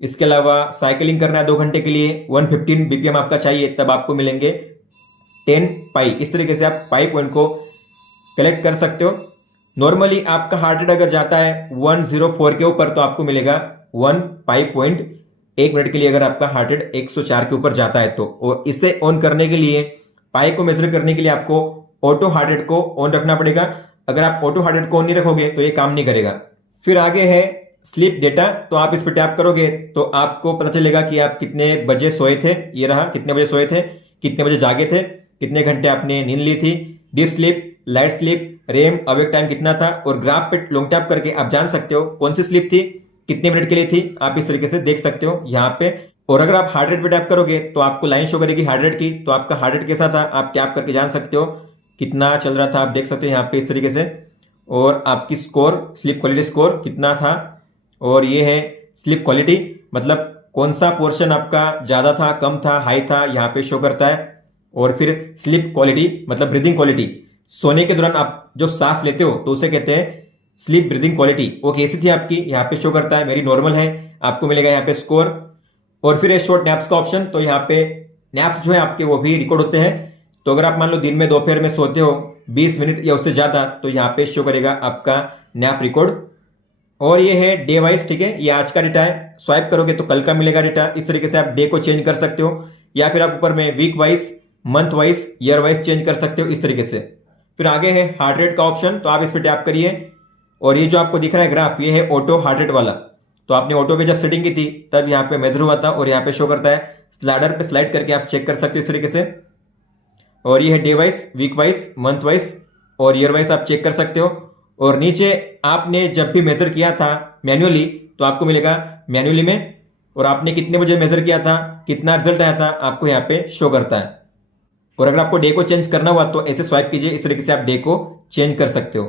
इसके अलावा साइकिलिंग करना है 2 घंटे के लिए 115 BPM आपका चाहिए, तब आपको मिलेंगे 10 पाई। इस तरीके से आप पाई पॉइंट को कलेक्ट कर सकते हो। नॉर्मली आपका हार्ट रेट अगर जाता है 104 के ऊपर तो आपको मिलेगा 1 पाई पॉइंट 1 मिनट के लिए, अगर आपका हार्ट रेट 104 के ऊपर जाता है तो। और इसे ऑन करने के लिए, पाई को मेजर करने के लिए आपको ऑटो हार्ट रेट को ऑन रखना पड़ेगा। अगर आप ऑटो हार्ट रेट को ऑन नहीं रखोगे तो ये काम नहीं करेगा। फिर आगे है स्लीप डेटा, तो आप इस पर टैप करोगे तो आपको पता चलेगा कि आप कितने बजे सोए थे। ये रहा, कितने बजे सोए थे, कितने बजे जागे थे, कितने घंटे आपने नींद ली थी, deep sleep, light sleep, REM, awake time कितना था। और ग्राफ पे लॉन्ग टैप करके आप जान सकते हो कौन सी स्लीप थी, कितने मिनट के लिए थी, आप इस तरीके से देख सकते हो यहाँ पे। और अगर आप हार्ट रेट पे टैप करोगे तो आपको लाइन शो करेगी हार्ट रेट की, तो आपका हार्ट रेट कैसा था आप टैप करके जान सकते हो कितना चल रहा था, आप देख सकते हो यहाँ पे इस तरीके से। और आपकी स्कोर, स्लीप क्वालिटी स्कोर कितना था। और ये है स्लीप क्वालिटी, मतलब कौन सा पोर्शन आपका ज्यादा था, कम था, हाई था, यहाँ पे शो करता है। और फिर स्लीप क्वालिटी मतलब ब्रीदिंग क्वालिटी, सोने के दौरान आप जो सांस लेते हो तो उसे कहते हैं स्लीप ब्रीदिंग क्वालिटी, वो कैसी थी आपकी, यहाँ पे शो करता है। मेरी नॉर्मल है, आपको मिलेगा यहाँ पे स्कोर, और फिर है शॉर्ट नैप्स का ऑप्शन। तो यहाँ पे नैप्स जो है आपके वो भी रिकॉर्ड होते हैं। तो अगर आप मान लो दिन में दोपहर में सोते हो 20 मिनट या उससे ज़्यादा, तो यहाँ पे शो करेगा आपका नैप रिकॉर्ड। और ये है डे वाइज, ठीक है, ये आज का डेटा है। स्वाइप करोगे तो कल का मिलेगा डेटा। इस तरीके से आप डे को चेंज कर सकते हो, या फिर आप ऊपर में week wise, month wise, year wise change कर सकते हो इस तरीके से। फिर आगे है हार्ट रेट का ऑप्शन, तो आप इस पर टैप करिए और ये जो आपको दिख रहा है ग्राफ, ये है ऑटो हार्ट रेट वाला। तो आपने ऑटो पे जब सेटिंग की थी तब यहाँ पे मेजर हुआ था और यहाँ पे शो करता है। स्लाइडर पे स्लाइड करके आप चेक कर सकते हो इस तरीके से। और ये है day wise, week wise, month wise और ईयर वाइज आप चेक कर सकते हो। और नीचे आपने जब भी मेजर किया था मैन्युअली तो आपको मिलेगा मैन्युअली में, और आपने कितने बजे मेजर किया था, कितना रिजल्ट आया था, आपको यहाँ पे शो करता है। और अगर आपको डे को चेंज करना हुआ तो ऐसे स्वाइप कीजिए, इस तरीके से आप डे को चेंज कर सकते हो।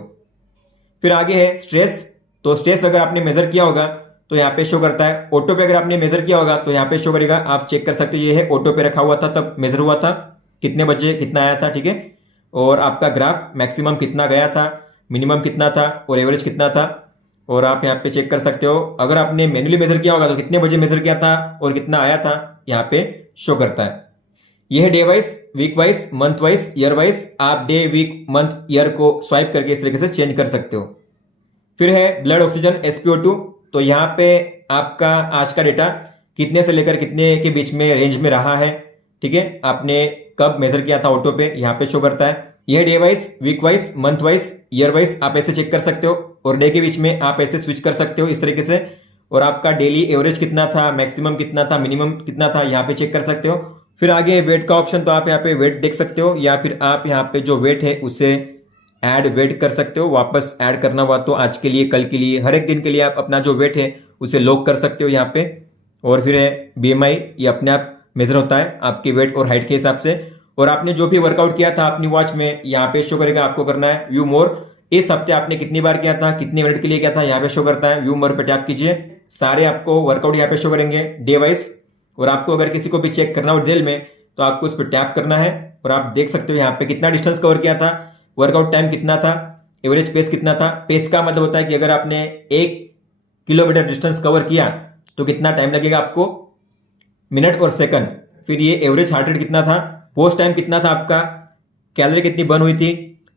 फिर आगे है स्ट्रेस। तो स्ट्रेस अगर आपने मेजर किया होगा तो यहाँ पे शो करता है। ऑटो पे अगर आपने मेजर किया होगा तो यहाँ पे शो करेगा, आप चेक कर सकते हो। ये है ऑटो पे रखा हुआ था तब मेजर हुआ था, कितने बजे कितना आया था, ठीक है। और आपका ग्राफ मैक्सिमम कितना गया था, मिनिमम कितना था और एवरेज कितना था, और आप यहाँ पे चेक कर सकते हो। अगर आपने मैन्युअली मेजर किया होगा तो कितने बजे मेजर किया था और कितना आया था, यहाँ पे शो करता है। यह है day wise, week wise, month wise, year wise. आप डे, वीक, मंथ, ईयर को स्वाइप करके इस तरीके से चेंज कर सकते हो। फिर है ब्लड ऑक्सीजन SpO2। तो यहाँ पे आपका आज का डेटा कितने से लेकर कितने के बीच में रेंज में रहा है, ठीक है। आपने कब मेजर किया था ऑटो पे, यहाँ पे शो करता है। यह day wise, week wise, month wise, year wise आप ऐसे चेक कर सकते हो, और डे के बीच में आप ऐसे स्विच कर सकते हो इस तरीके से। और आपका डेली एवरेज कितना था, मैक्सिमम कितना था, मिनिमम कितना था, यहाँ पे चेक कर सकते हो। फिर आगे वेट का ऑप्शन, तो आप यहाँ पे वेट देख सकते हो, या फिर आप यहाँ पे जो वेट है उसे ऐड वेट कर सकते हो। वापस ऐड करना हुआ तो आज के लिए, कल के लिए, हर एक दिन के लिए आप अपना जो वेट है उसे लॉक कर सकते हो यहाँ पे। और फिर है BMI, ये अपने आप मेजर होता है आपके वेट और हाइट के हिसाब से। और आपने जो भी वर्कआउट किया था अपनी वॉच में, यहाँ पे शो करेगा। आपको करना है व्यू मोर। इस हफ्ते आपने कितनी बार किया था, कितने मिनट के लिए किया था, यहाँ पे शो करता है। व्यू मोर पे टैप कीजिए, सारे आपको वर्कआउट यहाँ पे शो करेंगे डे वाइज। और आपको अगर किसी को भी चेक करना हो डिटेल में तो आपको इस पर टैप करना है, और आप देख सकते हो यहाँ पे कितना डिस्टेंस कवर किया था, वर्कआउट टाइम कितना था, एवरेज पेस कितना था। पेस का मतलब होता है कि अगर आपने 1 किलोमीटर डिस्टेंस कवर किया तो कितना टाइम लगेगा आपको, मिनट और सेकंड। फिर ये एवरेज हार्ट रेट कितना था, पोस्ट टाइम कितना था आपका, कैलोरी कितनी बर्न हुई थी,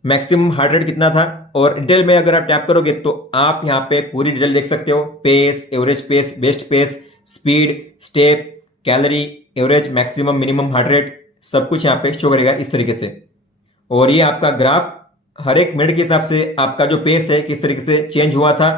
मैक्सिमम हार्ट रेट कितना था। और डिटेल में अगर आप टैप करोगे तो आप यहाँ पे पूरी डिटेल देख सकते हो। Pace, average pace, best pace, speed, step, calorie, average, maximum, minimum heart rate, सब कुछ यहाँ पे शो करेगा इस तरीके से। और ये आपका ग्राफ हर एक मिनट के हिसाब से आपका जो पेस है किस तरीके से चेंज हुआ था,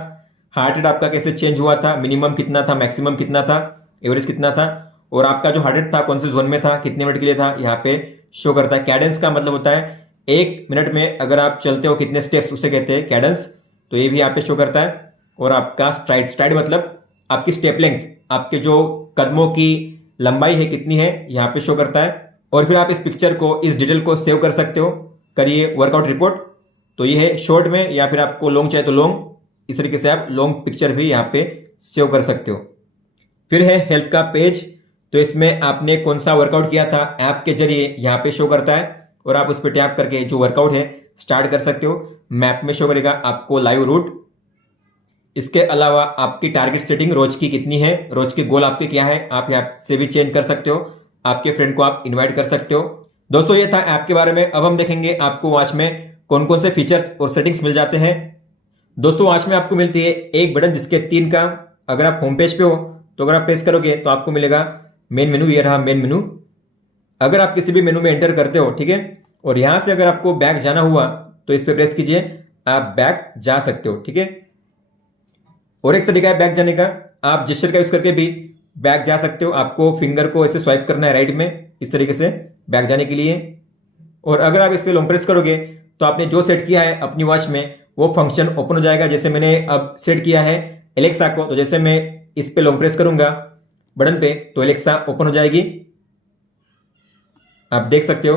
हार्ट रेट आपका कैसे चेंज हुआ था, मिनिमम कितना था, मैक्सिमम कितना था, एवरेज कितना था, और आपका जो हार्ट रेट था कौन से जोन में था, कितने मिनट के लिए था, यहाँ पे शो करता है। कैडेंस का मतलब होता है 1 मिनट में अगर आप चलते हो कितने स्टेप्स, उसे कहते हैं कैडेंस। तो ये भी यहाँ पे शो करता है। और आपका स्ट्राइड, स्ट्राइड मतलब आपकी स्टेप लेंथ, आपके जो कदमों की लंबाई है कितनी है, यहाँ पे शो करता है। और फिर आप इस पिक्चर को, इस डिटेल को सेव कर सकते हो, करिए वर्कआउट रिपोर्ट। तो ये है शॉर्ट में, या फिर आपको लॉन्ग चाहिए तो लॉन्ग, इस तरीके से आप लॉन्ग पिक्चर भी यहाँ पे सेव कर सकते हो। फिर है हेल्थ का पेज। तो इसमें आपने कौन सा वर्कआउट किया था ऐप के जरिए यहाँ पे शो करता है, और आप उस पर टैप करके जो वर्कआउट है स्टार्ट कर सकते हो। मैप में शो करेगा आपको लाइव रूट। इसके अलावा आपकी टारगेट सेटिंग रोज की कितनी है, रोज के गोल आपके क्या है, आप यहाँ से भी चेंज कर सकते हो। आपके फ्रेंड को आप इनवाइट कर सकते हो। दोस्तों ये था ऐप के बारे में। अब हम देखेंगे आपको वॉच में कौन कौन से फीचर्स और सेटिंग्स मिल जाते हैं। दोस्तों वॉच में आपको मिलती है एक बटन जिसके 3 काम। अगर आप होम पेज पे हो तो अगर आप प्रेस करोगे तो आपको मिलेगा मेन मेनू, ये रहा मेन मेनू। अगर आप किसी भी मेनू में एंटर करते हो, ठीक है, और यहां से अगर आपको बैक जाना हुआ तो इस पर प्रेस कीजिए, आप बैक जा सकते हो, ठीक है। और एक तरीका है बैक जाने का, आप जेस्चर का यूज करके भी बैक जा सकते हो। आपको फिंगर को ऐसे स्वाइप करना है राइट में, इस तरीके से बैक जाने के लिए। और अगर आप इस पर लॉन्ग प्रेस करोगे तो आपने जो सेट किया है अपनी वॉच में वो फंक्शन ओपन हो जाएगा। जैसे मैंने अब सेट किया है एलेक्सा को, तो जैसे मैं इस पे लॉन्ग प्रेस करूंगा बटन पे तो एलेक्सा ओपन हो जाएगी, आप देख सकते हो।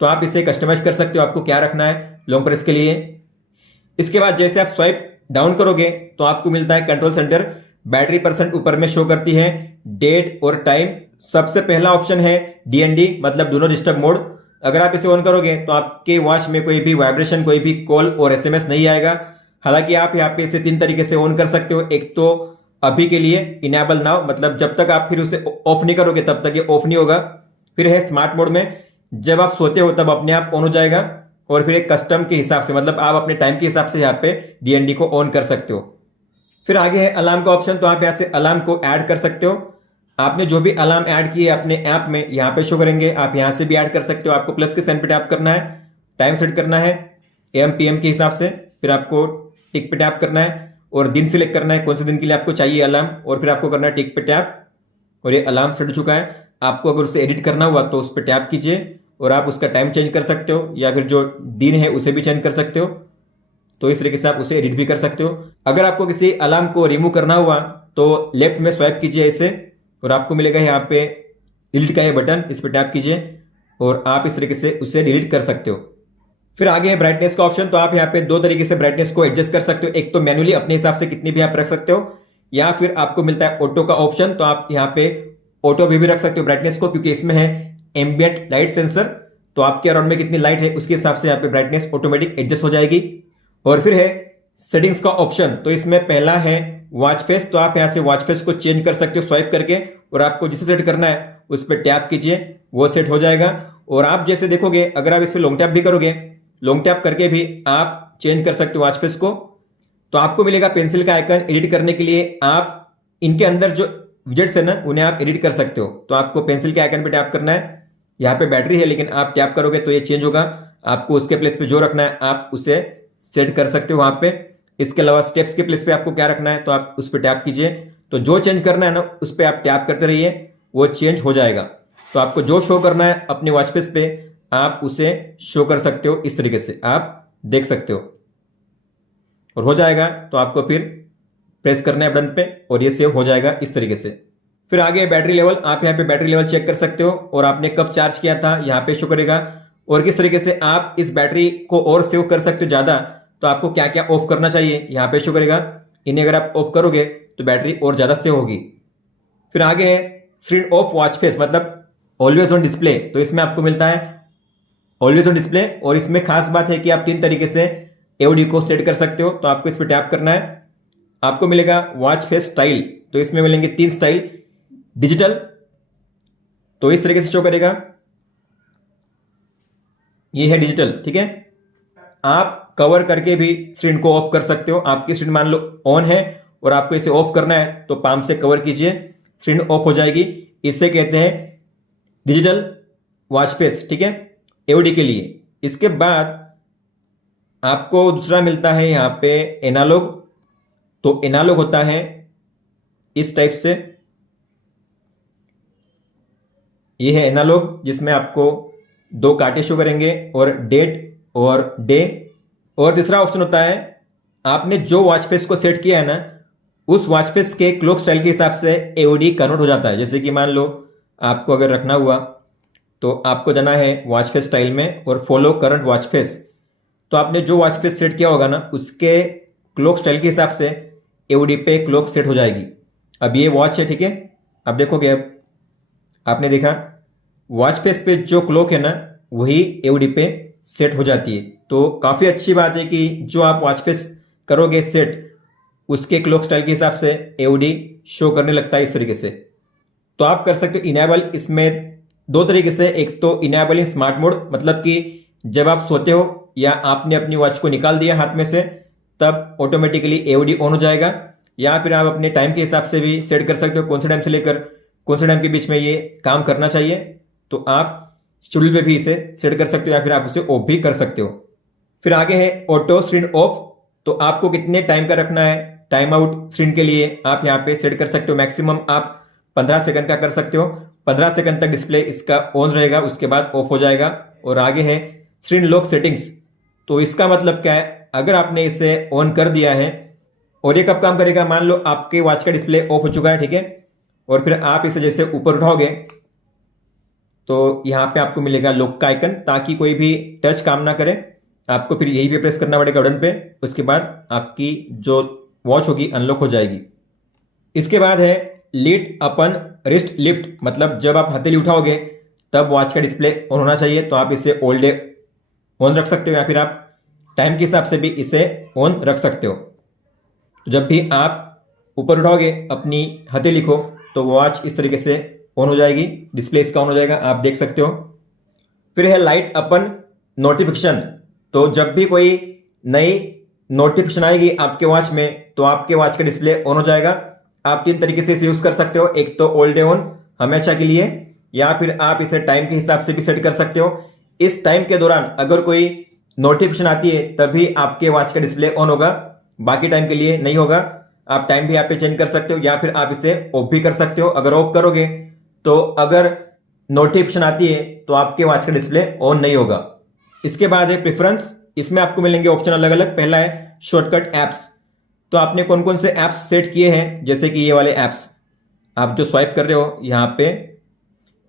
तो आप इसे कस्टमाइज कर सकते हो, आपको क्या रखना है लॉन्ग प्रेस के लिए। इसके बाद जैसे आप स्वाइप डाउन करोगे तो आपको मिलता है कंट्रोल सेंटर। बैटरी % ऊपर में शो करती है, डेट और टाइम। सबसे पहला ऑप्शन है DND मतलब डू नॉट डिस्टर्ब मोड। अगर आप इसे ऑन करोगे तो आपके वॉच में कोई भी वाइब्रेशन, कोई भी कॉल और SMS नहीं आएगा। हालांकि आप यहाँ पे इसे 3 तरीके से ऑन कर सकते हो। एक तो अभी के लिए इनेबल नाउ, मतलब जब तक आप फिर उसे ऑफ नहीं करोगे तब तक ये ऑफ नहीं होगा। फिर है स्मार्ट मोड में, जब आप सोते हो तब अपने आप ऑन हो जाएगा। और फिर एक कस्टम के हिसाब से, मतलब आप अपने टाइम के हिसाब से यहाँ पे डीएनडी को ऑन कर सकते हो। फिर आगे है अलार्म का ऑप्शन, तो आप यहाँ से अलार्म को ऐड कर सकते हो। आपने जो भी अलार्म ऐड किए अपने ऐप में यहाँ पे शो करेंगे, आप यहाँ से भी ऐड कर सकते हो। आपको प्लस के साइन पे टैप करना है, टाइम सेट करना है एम पीएम के हिसाब से, फिर आपको टिक पे टैप करना है और दिन सिलेक्ट करना है कौन से दिन के लिए आपको चाहिए अलार्म, और फिर आपको करना है टिक पे टैप। और ये अलार्म सेट हो चुका है। आपको अगर उसे एडिट करना हुआ तो उस पर टैप कीजिए और आप उसका टाइम चेंज कर सकते हो, या फिर जो दिन है उसे भी चेंज कर सकते हो। तो इस तरीके से आप उसे एडिट भी कर सकते हो। अगर आपको किसी अलार्म को रिमूव करना हुआ तो लेफ्ट में स्वाइप कीजिए इसे और आपको मिलेगा यहाँ पे डिलीट का ये बटन, इस पर टैप कीजिए और आप इस तरीके से उसे डिलीट कर सकते हो। फिर आगे है ब्राइटनेस का ऑप्शन, तो आप यहाँ पे दो तरीके से ब्राइटनेस को एडजस्ट कर सकते हो। एक तो मैनुअली अपने हिसाब से कितनी भी आप रख सकते हो, या फिर आपको मिलता है ऑटो का ऑप्शन, तो आप यहाँ पे ऑटो भी रख सकते हो ब्राइटनेस को, क्योंकि इसमें है एम्बिएंट लाइट सेंसर। तो आपके अराउंड में कितनी लाइट है उसके हिसाब से यहाँ पे ब्राइटनेस ऑटोमेटिक एडजस्ट हो जाएगी। और फिर है सेटिंग्स का ऑप्शन, तो इसमें पहला है वॉच फेस, तो आप यहाँ से वॉच फेस को चेंज कर सकते हो स्वाइप करके, और आपको जिसे सेट करना है उस पर टैप कीजिए, वो सेट हो जाएगा। और आप जैसे देखोगे, अगर आप इस पर लॉन्ग टैप भी करोगे, लॉन्ग टैप करके भी आप चेंज कर सकते हो वॉच फेस को। तो आपको मिलेगा पेंसिल का आइकन। एडिट करने के लिए आप इनके अंदर जो विजेट्स है ना उन्हें आप एडिट कर सकते हो। तो आपको पेंसिल के आइकन पे टैप करना है। यहाँ पे बैटरी है लेकिन आप टैप करोगे तो ये चेंज होगा। आपको उसके प्लेस पे जो रखना है आप उसे सेट कर सकते हो वहां पे। इसके अलावा स्टेप्स के प्लेस पे आपको क्या रखना है तो आप उस पर टैप कीजिए। तो जो चेंज करना है ना उस पर आप टैप करते रहिए, वो चेंज हो जाएगा। तो आपको जो शो करना है अपने वॉच फेस पे आप उसे शो कर सकते हो, इस तरीके से आप देख सकते हो और हो जाएगा। तो आपको फिर प्रेस करना है बटन पे और ये सेव हो जाएगा इस तरीके से। फिर आगे बैटरी लेवल, आप यहाँ पे बैटरी लेवल चेक कर सकते हो और आपने कब चार्ज किया था यहाँ पे शो करेगा। और किस तरीके से आप इस बैटरी को और सेव कर सकते हो ज़्यादा, तो आपको क्या क्या ऑफ करना चाहिए यहाँ पे शो करेगा। इन्हें अगर आप ऑफ करोगे तो बैटरी और ज़्यादा सेव होगी। फिर आगे है स्क्रीन ऑफ वॉच फेस, मतलब ऑलवेज ऑन डिस्प्ले। तो इसमें आपको मिलता है ऑलवेज ऑन डिस्प्ले, और इसमें खास बात है कि आप 3 तरीके से एओडी को सेट कर सकते हो। तो आपको इस पर टैप करना है, आपको मिलेगा वॉच फेस स्टाइल। तो इसमें मिलेंगे 3 स्टाइल। डिजिटल, तो इस तरीके से शो करेगा, ये है डिजिटल, ठीक है। आप कवर करके भी स्क्रीन को ऑफ कर सकते हो। आपकी स्क्रीन मान लो ऑन है और आपको इसे ऑफ करना है तो पाम से कवर कीजिए, स्क्रीन ऑफ हो जाएगी। इसे कहते हैं डिजिटल वॉच फेस, ठीक है, एओडी के लिए। इसके बाद आपको दूसरा मिलता है यहाँ पे एनालॉग। तो एनालॉग होता है इस टाइप से, ये है एनालॉग, जिसमें आपको 2 कांटे शो करेंगे और डेट और डे। और तीसरा ऑप्शन होता है आपने जो वॉच फेस को सेट किया है ना उस वॉच फेस के क्लॉक स्टाइल के हिसाब से एओडी कन्वर्ट हो जाता है। जैसे कि मान लो आपको अगर रखना हुआ तो आपको जाना है वॉच फेस स्टाइल में और फॉलो करंट वॉच फेस। तो आपने जो वॉच फेस सेट किया होगा ना उसके क्लॉक स्टाइल के हिसाब से एओडी पे क्लॉक सेट हो जाएगी। अब ये वॉच है, ठीक है, अब देखोगे, अब आपने देखा वॉच फेस पे जो क्लॉक है ना वही एओडी पे सेट हो जाती है। तो काफ़ी अच्छी बात है कि जो आप वॉच फेस करोगे सेट उसके क्लॉक स्टाइल के हिसाब से एओडी शो करने लगता है इस तरीके से। तो आप कर सकते हो इनेबल इसमें 2 तरीके से। एक तो इनेबल इन स्मार्ट मोड, मतलब कि जब आप सोते हो या आपने अपनी वॉच को निकाल दिया हाथ में से तब ऑटोमेटिकली एओडी ऑन हो जाएगा। या फिर आप अपने टाइम के हिसाब से भी सेट कर सकते हो, कौन से टाइम से लेकर कौन से टाइम के बीच में ये काम करना चाहिए। तो आप शेड्यूल पे भी इसे सेट कर सकते हो या फिर आप उसे ऑफ भी कर सकते हो। फिर आगे है ऑटो स्क्रीन ऑफ। तो आपको कितने टाइम का रखना है टाइम आउट स्क्रीन के लिए आप यहाँ पे सेट कर सकते हो। मैक्सिमम आप 15 सेकंड का कर सकते हो। 15 सेकंड तक डिस्प्ले इसका ऑन रहेगा, उसके बाद ऑफ हो जाएगा। और आगे है स्क्रीन लॉक सेटिंग्स। तो इसका मतलब क्या है, अगर आपने इसे ऑन कर दिया है और ये कब काम करेगा, मान लो आपके वॉच का डिस्प्ले ऑफ हो चुका है, ठीक है, और फिर आप इसे जैसे ऊपर उठाओगे तो यहाँ पे आपको मिलेगा लॉक का आइकन, ताकि कोई भी टच काम ना करे। आपको फिर यही पे प्रेस करना पड़ेगा बटन पे, उसके बाद आपकी जो वॉच होगी अनलॉक हो जाएगी। इसके बाद है लीड अपन रिस्ट लिफ्ट, मतलब जब आप हथेली उठाओगे तब वॉच का डिस्प्ले ऑन होना चाहिए। तो आप इसे ऑल डे ऑन रख सकते हो या फिर आप टाइम के हिसाब से भी इसे ऑन रख सकते हो। तो जब भी आप ऊपर उठाओगे अपनी हथेली को तो वॉच इस तरीके से ऑन हो जाएगी, डिस्प्ले इसका ऑन हो जाएगा, आप देख सकते हो। फिर है लाइट अपन नोटिफिकेशन। तो जब भी कोई नई नोटिफिकेशन आएगी आपके वॉच में तो आपके वॉच का डिस्प्ले ऑन हो जाएगा। आप 3 तरीके से इसे यूज कर सकते हो, एक तो ऑल डे ऑन हमेशा के लिए, या फिर आप इसे टाइम के हिसाब से भी सेट कर सकते हो। इस टाइम के दौरान अगर कोई नोटिफिकेशन आती है तभी आपके वॉच का डिस्प्ले ऑन होगा, बाकी टाइम के लिए नहीं होगा। आप टाइम भी यहाँ पे चेंज कर सकते हो या फिर आप इसे ऑफ भी कर सकते हो। अगर ऑफ करोगे तो अगर नोटिफिकेशन आती है तो आपके वॉच का डिस्प्ले ऑन नहीं होगा। इसके बाद है प्रेफरेंस, इसमें आपको मिलेंगे ऑप्शन अलग अलग। पहला है शॉर्टकट एप्स। तो आपने कौन कौन से एप्स सेट किए हैं, जैसे कि ये वाले एप्स आप जो स्वाइप कर रहे हो यहाँ पे,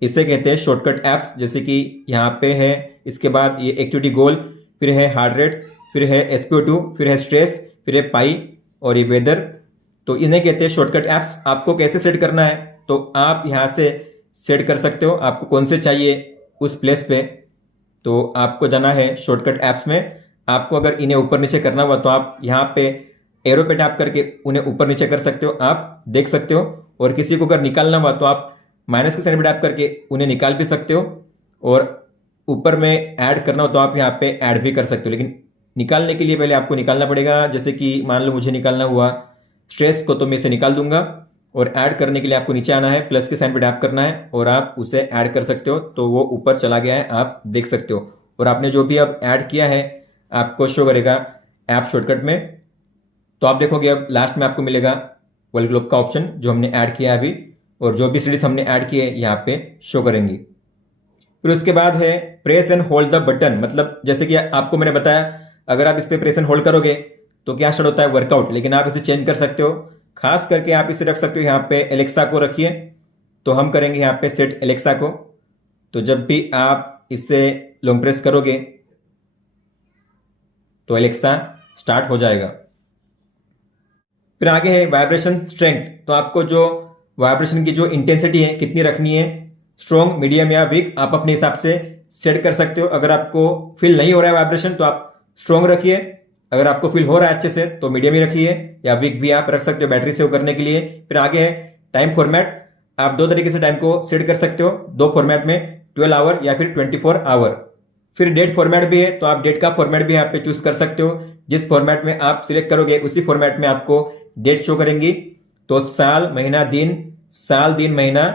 इसे कहते हैं शॉर्टकट एप्स। जैसे कि यहाँ पे है, इसके बाद ये एक्टिविटी गोल, फिर है हार्ट रेट, फिर है SpO2, फिर है स्ट्रेस, फिर है पाई और ये वेदर। तो इन्हें कहते हैं शॉर्टकट एप्स। आपको कैसे सेट करना है तो आप यहाँ से सेट कर सकते हो, आपको कौन से चाहिए उस प्लेस पे। तो आपको जाना है शॉर्टकट एप्स में। आपको अगर इन्हें ऊपर नीचे करना हुआ तो आप यहाँ पे एरो पे टैप करके उन्हें ऊपर नीचे कर सकते हो, आप देख सकते हो। और किसी को अगर निकालना हुआ तो आप माइनस के साइन पे टैप करके उन्हें निकाल भी सकते हो, और ऊपर में ऐड करना हो तो आप यहाँ पे ऐड भी कर सकते हो। लेकिन निकालने के लिए पहले आपको निकालना पड़ेगा। जैसे कि मान लो मुझे निकालना हुआ स्ट्रेस को, तो मैं इसे निकाल दूंगा। और ऐड करने के लिए आपको नीचे आना है, प्लस के साइन पे टैप करना है और आप उसे ऐड कर सकते हो। तो वो ऊपर चला गया है, आप देख सकते हो। और आपने जो भी अब ऐड किया है आपको शो करेगा ऐप शॉर्टकट में। तो आप देखोगे अब लास्ट में आपको मिलेगा वर्ल्ड क्लॉक का ऑप्शन जो हमने ऐड किया है अभी, और जो भी सीरीज हमने ऐड की है यहाँ पे शो करेंगी। फिर उसके बाद है press and hold the button. मतलब जैसे कि आपको मैंने बताया, अगर आप इस पे प्रेस एंड होल्ड करोगे तो क्या स्टार्ट होता है, वर्कआउट। लेकिन आप इसे चेंज कर सकते हो, खास करके आप इसे रख सकते हो यहाँ पे एलेक्सा को रखिए। तो हम करेंगे यहाँ पे सेट एलेक्सा को। तो जब भी आप इसे लॉन्ग प्रेस करोगे तो एलेक्सा स्टार्ट हो जाएगा। फिर आगे है वाइब्रेशन स्ट्रेंथ। तो आपको जो वाइब्रेशन की जो इंटेंसिटी है कितनी रखनी है, स्ट्रॉन्ग, मीडियम या वीक, आप अपने हिसाब से सेट कर सकते हो। अगर आपको फील नहीं हो रहा है वाइब्रेशन तो आप स्ट्रॉन्ग रखिए, अगर आपको फील हो रहा है अच्छे से तो मीडियम ही रखिए, या वीक भी आप रख सकते हो बैटरी सेव करने के लिए। फिर आगे है टाइम फॉर्मेट। आप 2 तरीके से टाइम को सेट कर सकते हो, 2 फॉर्मेट में, 12 आवर या फिर 24 आवर। फिर डेट फॉर्मेट भी है, तो आप डेट का फॉर्मेट भी यहाँ पे चूज कर सकते हो। जिस फॉर्मेट में आप सिलेक्ट करोगे उसी फॉर्मेट में आपको डेट शो करेंगी। तो साल, महीना, दिन, साल, दिन, महीना,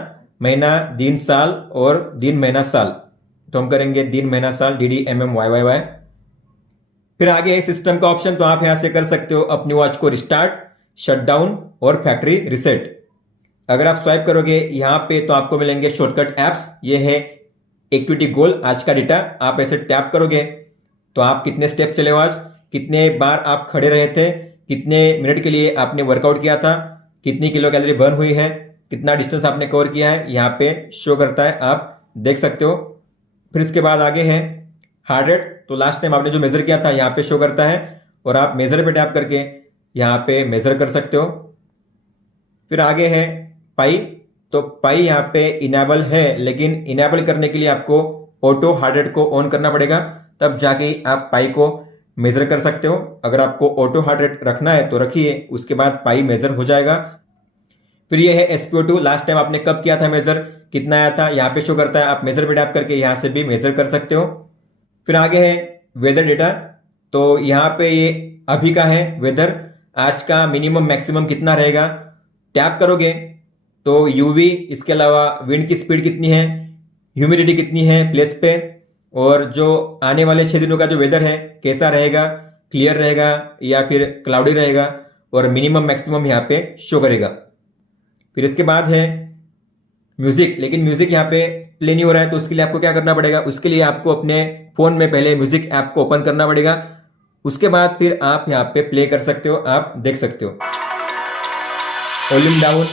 महीना, दिन, साल और दिन, महीना, साल। तो हम करेंगे दिन, महीना, साल, DDMMYYY। फिर आगे है सिस्टम का ऑप्शन। तो आप यहां से कर सकते हो अपनी वॉच को रिस्टार्ट, शटडाउन और फैक्ट्री रिसेट। अगर आप स्वाइप करोगे यहां पे तो आपको मिलेंगे शॉर्टकट एप्स। ये है एक्टिविटी गोल, आज का डेटा। आप ऐसे टैप करोगे तो आप कितने स्टेप चले हो आज, कितने बार आप खड़े रहे थे, कितने मिनट के लिए आपने वर्कआउट किया था, कितनी किलो कैलोरी बर्न हुई है, कितना डिस्टेंस आपने कवर किया है, यहाँ पे शो करता है, आप देख सकते हो। फिर इसके बाद आगे है हार्ट रेट। तो लास्ट टाइम आपने जो मेजर किया था यहाँ पे शो करता है, और आप मेजर पे टैप करके यहाँ पे मेजर कर सकते हो। फिर आगे है पाई। तो पाई यहाँ पे इनेबल है, लेकिन इनेबल करने के लिए आपको ऑटो हार्ट रेट को ऑन करना पड़ेगा, तब जाके आप पाई को मेजर कर सकते हो। अगर आपको ऑटो हार्ट रेट रखना है तो रखिए, उसके बाद पाई मेजर हो जाएगा। फिर ये है SpO2। लास्ट टाइम आपने कब किया था मेजर, कितना आया था, यहाँ पे शो करता है। आप मेजर पे टैप करके यहाँ से भी मेजर कर सकते हो। फिर आगे है वेदर डेटा। तो यहाँ पे ये अभी का है वेदर, आज का मिनिमम मैक्सिमम कितना रहेगा। टैप करोगे तो यूवी, इसके अलावा विंड की स्पीड कितनी है, ह्यूमिडिटी कितनी है प्लेस पे, और जो आने वाले 6 दिनों का जो वेदर है कैसा रहेगा, क्लियर रहेगा या फिर क्लाउडी रहेगा, और मिनिमम मैक्सिमम यहाँ पे शो करेगा। फिर इसके बाद है म्यूजिक। लेकिन म्यूजिक यहाँ पे प्ले नहीं हो रहा है, तो उसके लिए आपको क्या करना पड़ेगा, उसके लिए आपको अपने फोन में पहले म्यूजिक ऐप को ओपन करना पड़ेगा। उसके बाद फिर आप यहाँ पे प्ले कर सकते हो, आप देख सकते हो। Volume down,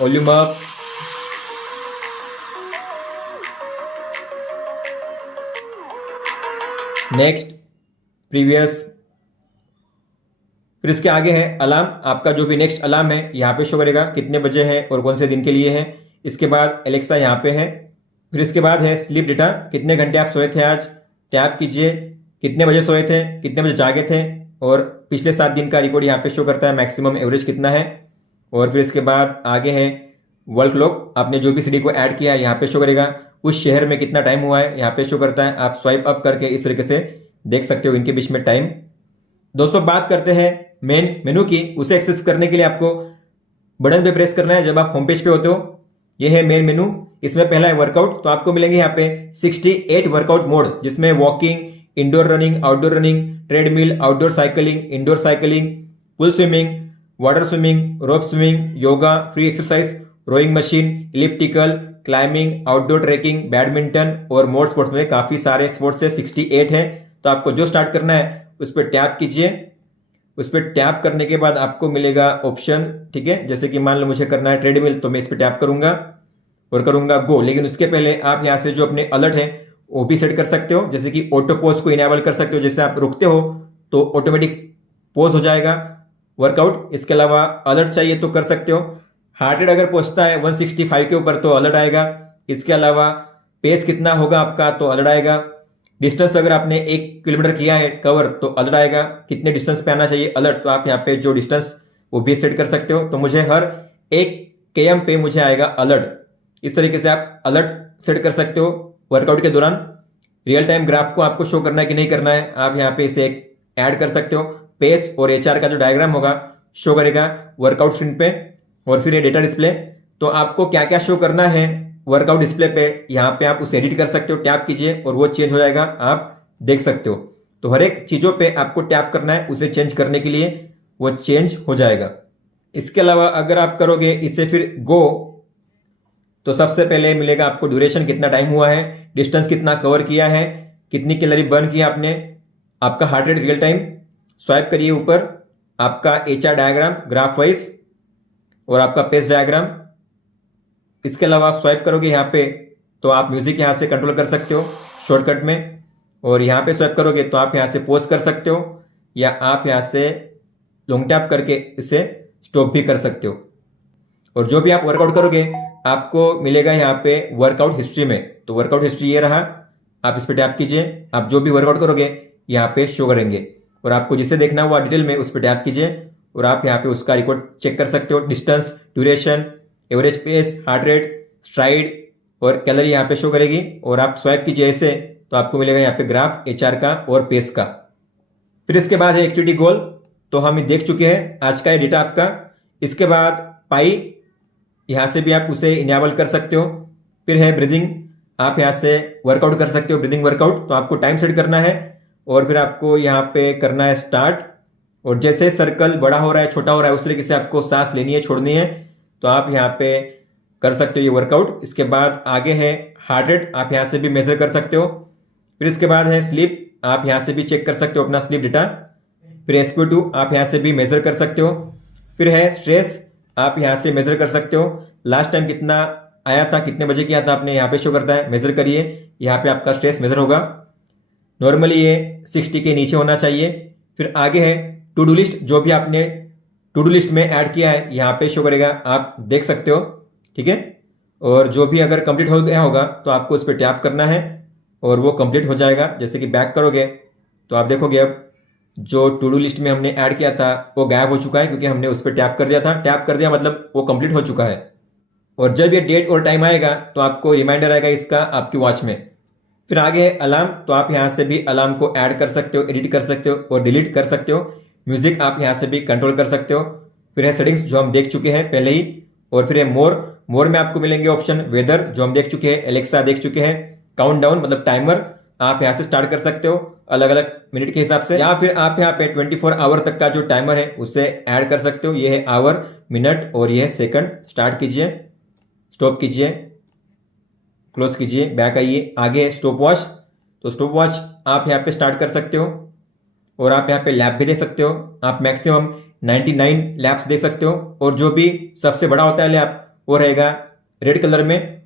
volume up, next, previous. फिर इसके आगे है अलार्म। आपका जो भी नेक्स्ट अलार्म है यहाँ पे शो करेगा कितने बजे है और कौन से दिन के लिए है। इसके बाद एलेक्सा यहाँ पे है। फिर इसके बाद है स्लीप डेटा, कितने घंटे आप सोए थे आज, टैप कीजिए, कितने बजे सोए थे, कितने बजे जागे थे, और पिछले 7 दिन का रिकॉर्ड यहाँ पे शो करता है, मैक्सिमम एवरेज कितना है। और फिर इसके बाद आगे है वर्ल्ड क्लॉक। आपने जो भी सीडी को ऐड किया है यहाँ पे शो करेगा, उस शहर में कितना टाइम हुआ है यहाँ पे शो करता है। आप स्वाइप अप करके इस तरीके से देख सकते हो इनके बीच में टाइम। दोस्तों बात करते हैं मेन मेनू की। उसे एक्सेस करने के लिए आपको बटन पे प्रेस करना है जब आप होम पेज पे होते हो। यह है मेन मेनू। इसमें पहला है वर्कआउट, तो आपको मिलेंगे यहाँ पे 68 वर्कआउट मोड, जिसमें walking, indoor running, outdoor running, treadmill, outdoor cycling, indoor cycling, pool swimming, water swimming, rope swimming, yoga, free exercise, rowing machine, elliptical, climbing, outdoor trekking, badminton और मोर स्पोर्ट्स में काफी सारे स्पोर्ट्स है, 68 है। तो आपको जो स्टार्ट करना है उस पर टैप कीजिए। उस पर टैप करने के बाद आपको मिलेगा ऑप्शन, ठीक है। जैसे कि मान लो मुझे करना है ट्रेडमिल, तो मैं इस पर टैप करूंगा और करूंगा गो। लेकिन उसके पहले आप यहां से जो अपने अलर्ट है वो भी सेट कर सकते हो, जैसे कि ऑटो पॉज को इनेबल कर सकते हो। जैसे आप रुकते हो तो ऑटोमेटिक पॉज हो जाएगा वर्कआउट। इसके अलावा अलर्ट चाहिए तो कर सकते हो। हार्ट रेट अगर पहुंचता है 165 के ऊपर तो अलर्ट आएगा। इसके अलावा पेस कितना होगा आपका तो अलर्ट आएगा। डिस्टेंस अगर आपने 1 किलोमीटर किया है कवर तो अलर्ट आएगा। कितने डिस्टेंस पे आना चाहिए अलर्ट, तो आप यहाँ पे जो डिस्टेंस वो भी सेट कर सकते हो। तो मुझे हर 1 km पे मुझे आएगा अलर्ट। इस तरीके से आप अलर्ट सेट कर सकते हो वर्कआउट के दौरान। रियल टाइम ग्राफ को आपको शो करना है कि नहीं करना है, आप यहाँ पे इसे ऐड कर सकते हो। पेस और HR का जो डायग्राम होगा शो करेगा वर्कआउट स्क्रीन पे। और फिर ये डेटा डिस्प्ले, तो आपको क्या क्या शो करना है वर्कआउट डिस्प्ले पे, यहाँ पे आप उसे एडिट कर सकते हो। टैप कीजिए और वो चेंज हो जाएगा, आप देख सकते हो। तो हर एक चीजों पे आपको टैप करना है, उसे चेंज करने के लिए वो चेंज हो जाएगा। इसके अलावा अगर आप करोगे इसे फिर गो, तो सबसे पहले मिलेगा आपको ड्यूरेशन, कितना टाइम हुआ है, डिस्टेंस कितना कवर किया है, कितनी कैलोरी बर्न किया आपने, आपका heart rate real time. Swipe करिए ऊपर, आपका HR डायग्राम ग्राफ वाइज और आपका पेस डायग्राम। इसके अलावा स्वाइप करोगे यहाँ पे तो आप म्यूजिक यहाँ से कंट्रोल कर सकते हो शॉर्टकट में। और यहाँ पे स्वाइप करोगे तो आप यहाँ से पॉज कर सकते हो या आप यहाँ से लॉन्ग टैप करके इसे स्टॉप भी कर सकते हो। और जो भी आप वर्कआउट करोगे आपको मिलेगा यहाँ पे वर्कआउट हिस्ट्री में। तो वर्कआउट हिस्ट्री ये रहा, आप इस पर टैप कीजिए। आप जो भी वर्कआउट करोगे यहाँ पे शो करेंगे और आपको जिसे देखना हुआ डिटेल में उस पर टैप कीजिए और आप यहाँ पे उसका रिकॉर्ड चेक कर सकते हो। Distance, duration, average pace, heart rate, stride और कैलोरी यहाँ पे शो करेगी। और आप स्वाइप कीजिए ऐसे तो आपको मिलेगा यहाँ पे ग्राफ HR का और पेस का। फिर इसके बाद है एक्टिविटी गोल, तो हम देख चुके हैं आज का ये डेटा आपका। इसके बाद पाई, यहाँ से भी आप उसे इनेबल कर सकते हो। फिर है ब्रीदिंग, आप यहाँ से वर्कआउट कर सकते हो, ब्रीदिंग वर्कआउट। तो आपको टाइम सेट करना है और फिर आपको यहाँ पे करना है स्टार्ट। और जैसे सर्कल बड़ा हो रहा है छोटा हो रहा है उस तरीके से आपको सांस लेनी है छोड़नी है, तो आप यहाँ पे कर सकते हो ये वर्कआउट। इसके बाद आगे है हार्ट रेट, आप यहाँ से भी मेजर कर सकते हो। फिर इसके बाद है स्लीप, आप यहाँ से भी चेक कर सकते हो अपना स्लीप डेटा। फिर SpO2 आप यहाँ से भी मेजर कर सकते हो। फिर है स्ट्रेस, आप यहाँ से मेजर कर सकते हो। लास्ट टाइम कितना आया था, कितने बजे किया था आपने, यहाँ पे शो करता है, मेजर करिए। यहाँ पे आपका स्ट्रेस मेजर होगा। नॉर्मली ये 60 के नीचे होना चाहिए। फिर आगे है टू डू लिस्ट, जो भी आपने टू डू लिस्ट में ऐड किया है यहाँ पे शो करेगा, आप देख सकते हो, ठीक है। और जो भी अगर कंप्लीट हो गया होगा तो आपको उस पर टैप करना है और वो कंप्लीट हो जाएगा। जैसे कि बैक करोगे तो आप देखोगे अब जो टू डू लिस्ट में हमने ऐड किया था वो गायब हो चुका है, क्योंकि हमने उस पर टैप कर दिया था। टैप कर दिया मतलब वो कंप्लीट हो चुका है। और जब ये डेट और टाइम आएगा तो आपको रिमाइंडर आएगा इसका आपकी वॉच में। फिर आगे है अलार्म, तो आप यहाँ से भी अलार्म को ऐड कर सकते हो, एडिट कर सकते हो और डिलीट कर सकते हो। म्यूजिक आप यहाँ से भी कंट्रोल कर सकते हो। फिर है सेटिंग्स, जो हम देख चुके हैं पहले ही। और फिर है मोर में आपको मिलेंगे ऑप्शन वेदर, जो हम देख चुके हैं। एलेक्सा देख चुके हैं। काउंट डाउन मतलब टाइमर, आप यहाँ से स्टार्ट कर सकते हो अलग अलग मिनट के हिसाब से, या फिर आप यहाँ पे 24 आवर तक का जो टाइमर है उसे ऐड कर सकते हो। ये है आवर, मिनट और ये है सेकंड। स्टार्ट कीजिए, स्टॉप कीजिए, क्लोज कीजिए, बैक आइए। आगे है स्टॉप वॉच, तो स्टॉप वॉच आप यहाँ पे स्टार्ट कर सकते हो और आप यहाँ पे लैप भी दे सकते हो। आप मैक्सिमम 99 लैप्स दे सकते हो। और जो भी सबसे बड़ा होता है लैप वो रहेगा रेड कलर में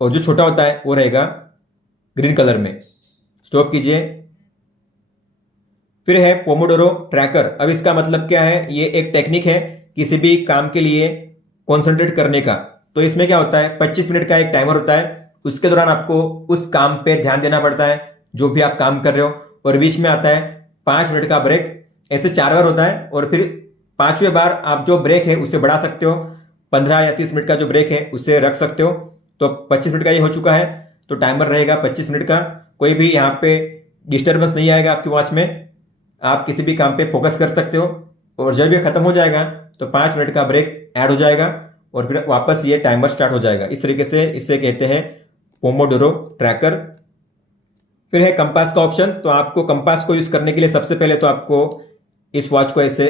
और जो छोटा होता है वो रहेगा ग्रीन कलर में। स्टॉप कीजिए। फिर है पोमोडोरो ट्रैकर। अब इसका मतलब क्या है, ये एक टेक्निक है किसी भी काम के लिए कॉन्सेंट्रेट करने का। तो इसमें क्या होता है, 25 मिनट का एक टाइमर होता है। उसके दौरान आपको उस काम पे ध्यान देना पड़ता है जो भी आप काम कर रहे हो। और बीच में आता है 5 मिनट का ब्रेक। ऐसे 4 बार होता है और फिर 5वें बार आप जो ब्रेक है उसे बढ़ा सकते हो, 15 या 30 मिनट का जो ब्रेक है उसे रख सकते हो। तो 25 मिनट का ये हो चुका है, तो टाइमर रहेगा 25 मिनट का। कोई भी यहाँ पे डिस्टर्बेंस नहीं आएगा आपकी वॉच में, आप किसी भी काम पे फोकस कर सकते हो। और जब ये खत्म हो जाएगा तो 5 मिनट का ब्रेक ऐड हो जाएगा और फिर वापस ये टाइमर स्टार्ट हो जाएगा। इस तरीके से इसे कहते हैं पोमोडोरो ट्रैकर। फिर है कंपास का ऑप्शन। तो आपको कंपास को यूज करने के लिए सबसे पहले तो आपको इस वॉच को ऐसे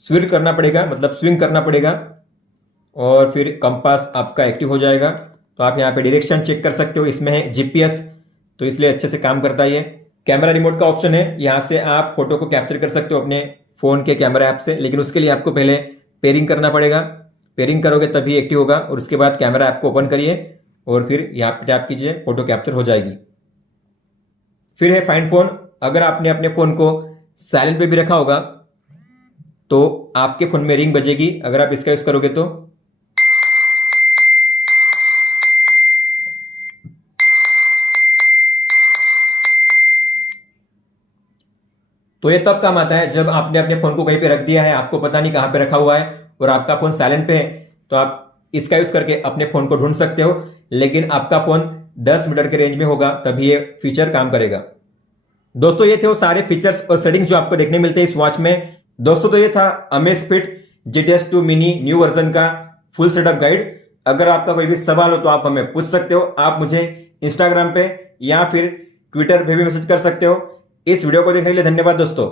स्विंग करना पड़ेगा, मतलब स्विंग करना पड़ेगा, और फिर कंपास आपका एक्टिव हो जाएगा। तो आप यहाँ पे डायरेक्शन चेक कर सकते हो, इसमें है जीपीएस, तो इसलिए अच्छे से काम करता है ये। कैमरा रिमोट का ऑप्शन है, यहाँ से आप फोटो को कैप्चर कर सकते हो अपने फोन के कैमरा ऐप से, लेकिन उसके लिए आपको पहले पेयरिंग करना पड़ेगा। पेयरिंग करोगे तभी एक्टिव होगा। और उसके बाद कैमरा ऐप को ओपन करिए और फिर यहाँ पे टैप कीजिए, फोटो कैप्चर हो जाएगी। फिर है फाइंड फोन। अगर आपने अपने फोन को साइलेंट पे भी रखा होगा तो आपके फोन में रिंग बजेगी अगर आप इसका यूज करोगे तो ये तब काम आता है जब आपने अपने फोन को कहीं पे रख दिया है, आपको पता नहीं कहां पे रखा हुआ है और आपका फोन साइलेंट पे है, तो आप इसका यूज करके अपने फोन को ढूंढ सकते हो। लेकिन आपका फोन 10 मीटर के रेंज में होगा तभी ये फीचर काम करेगा। दोस्तों ये थे वो सारे फीचर्स और सेटिंग्स जो आपको देखने मिलते हैं इस वॉच में। दोस्तों तो ये था Amazfit GTS 2 mini new version का फुल सेटअप गाइड। अगर आपका कोई भी सवाल हो तो आप हमें पूछ सकते हो। आप मुझे इंस्टाग्राम पे या फिर ट्विटर पे भी मैसेज कर सकते हो। इस वीडियो को देखने के लिए धन्यवाद दोस्तों।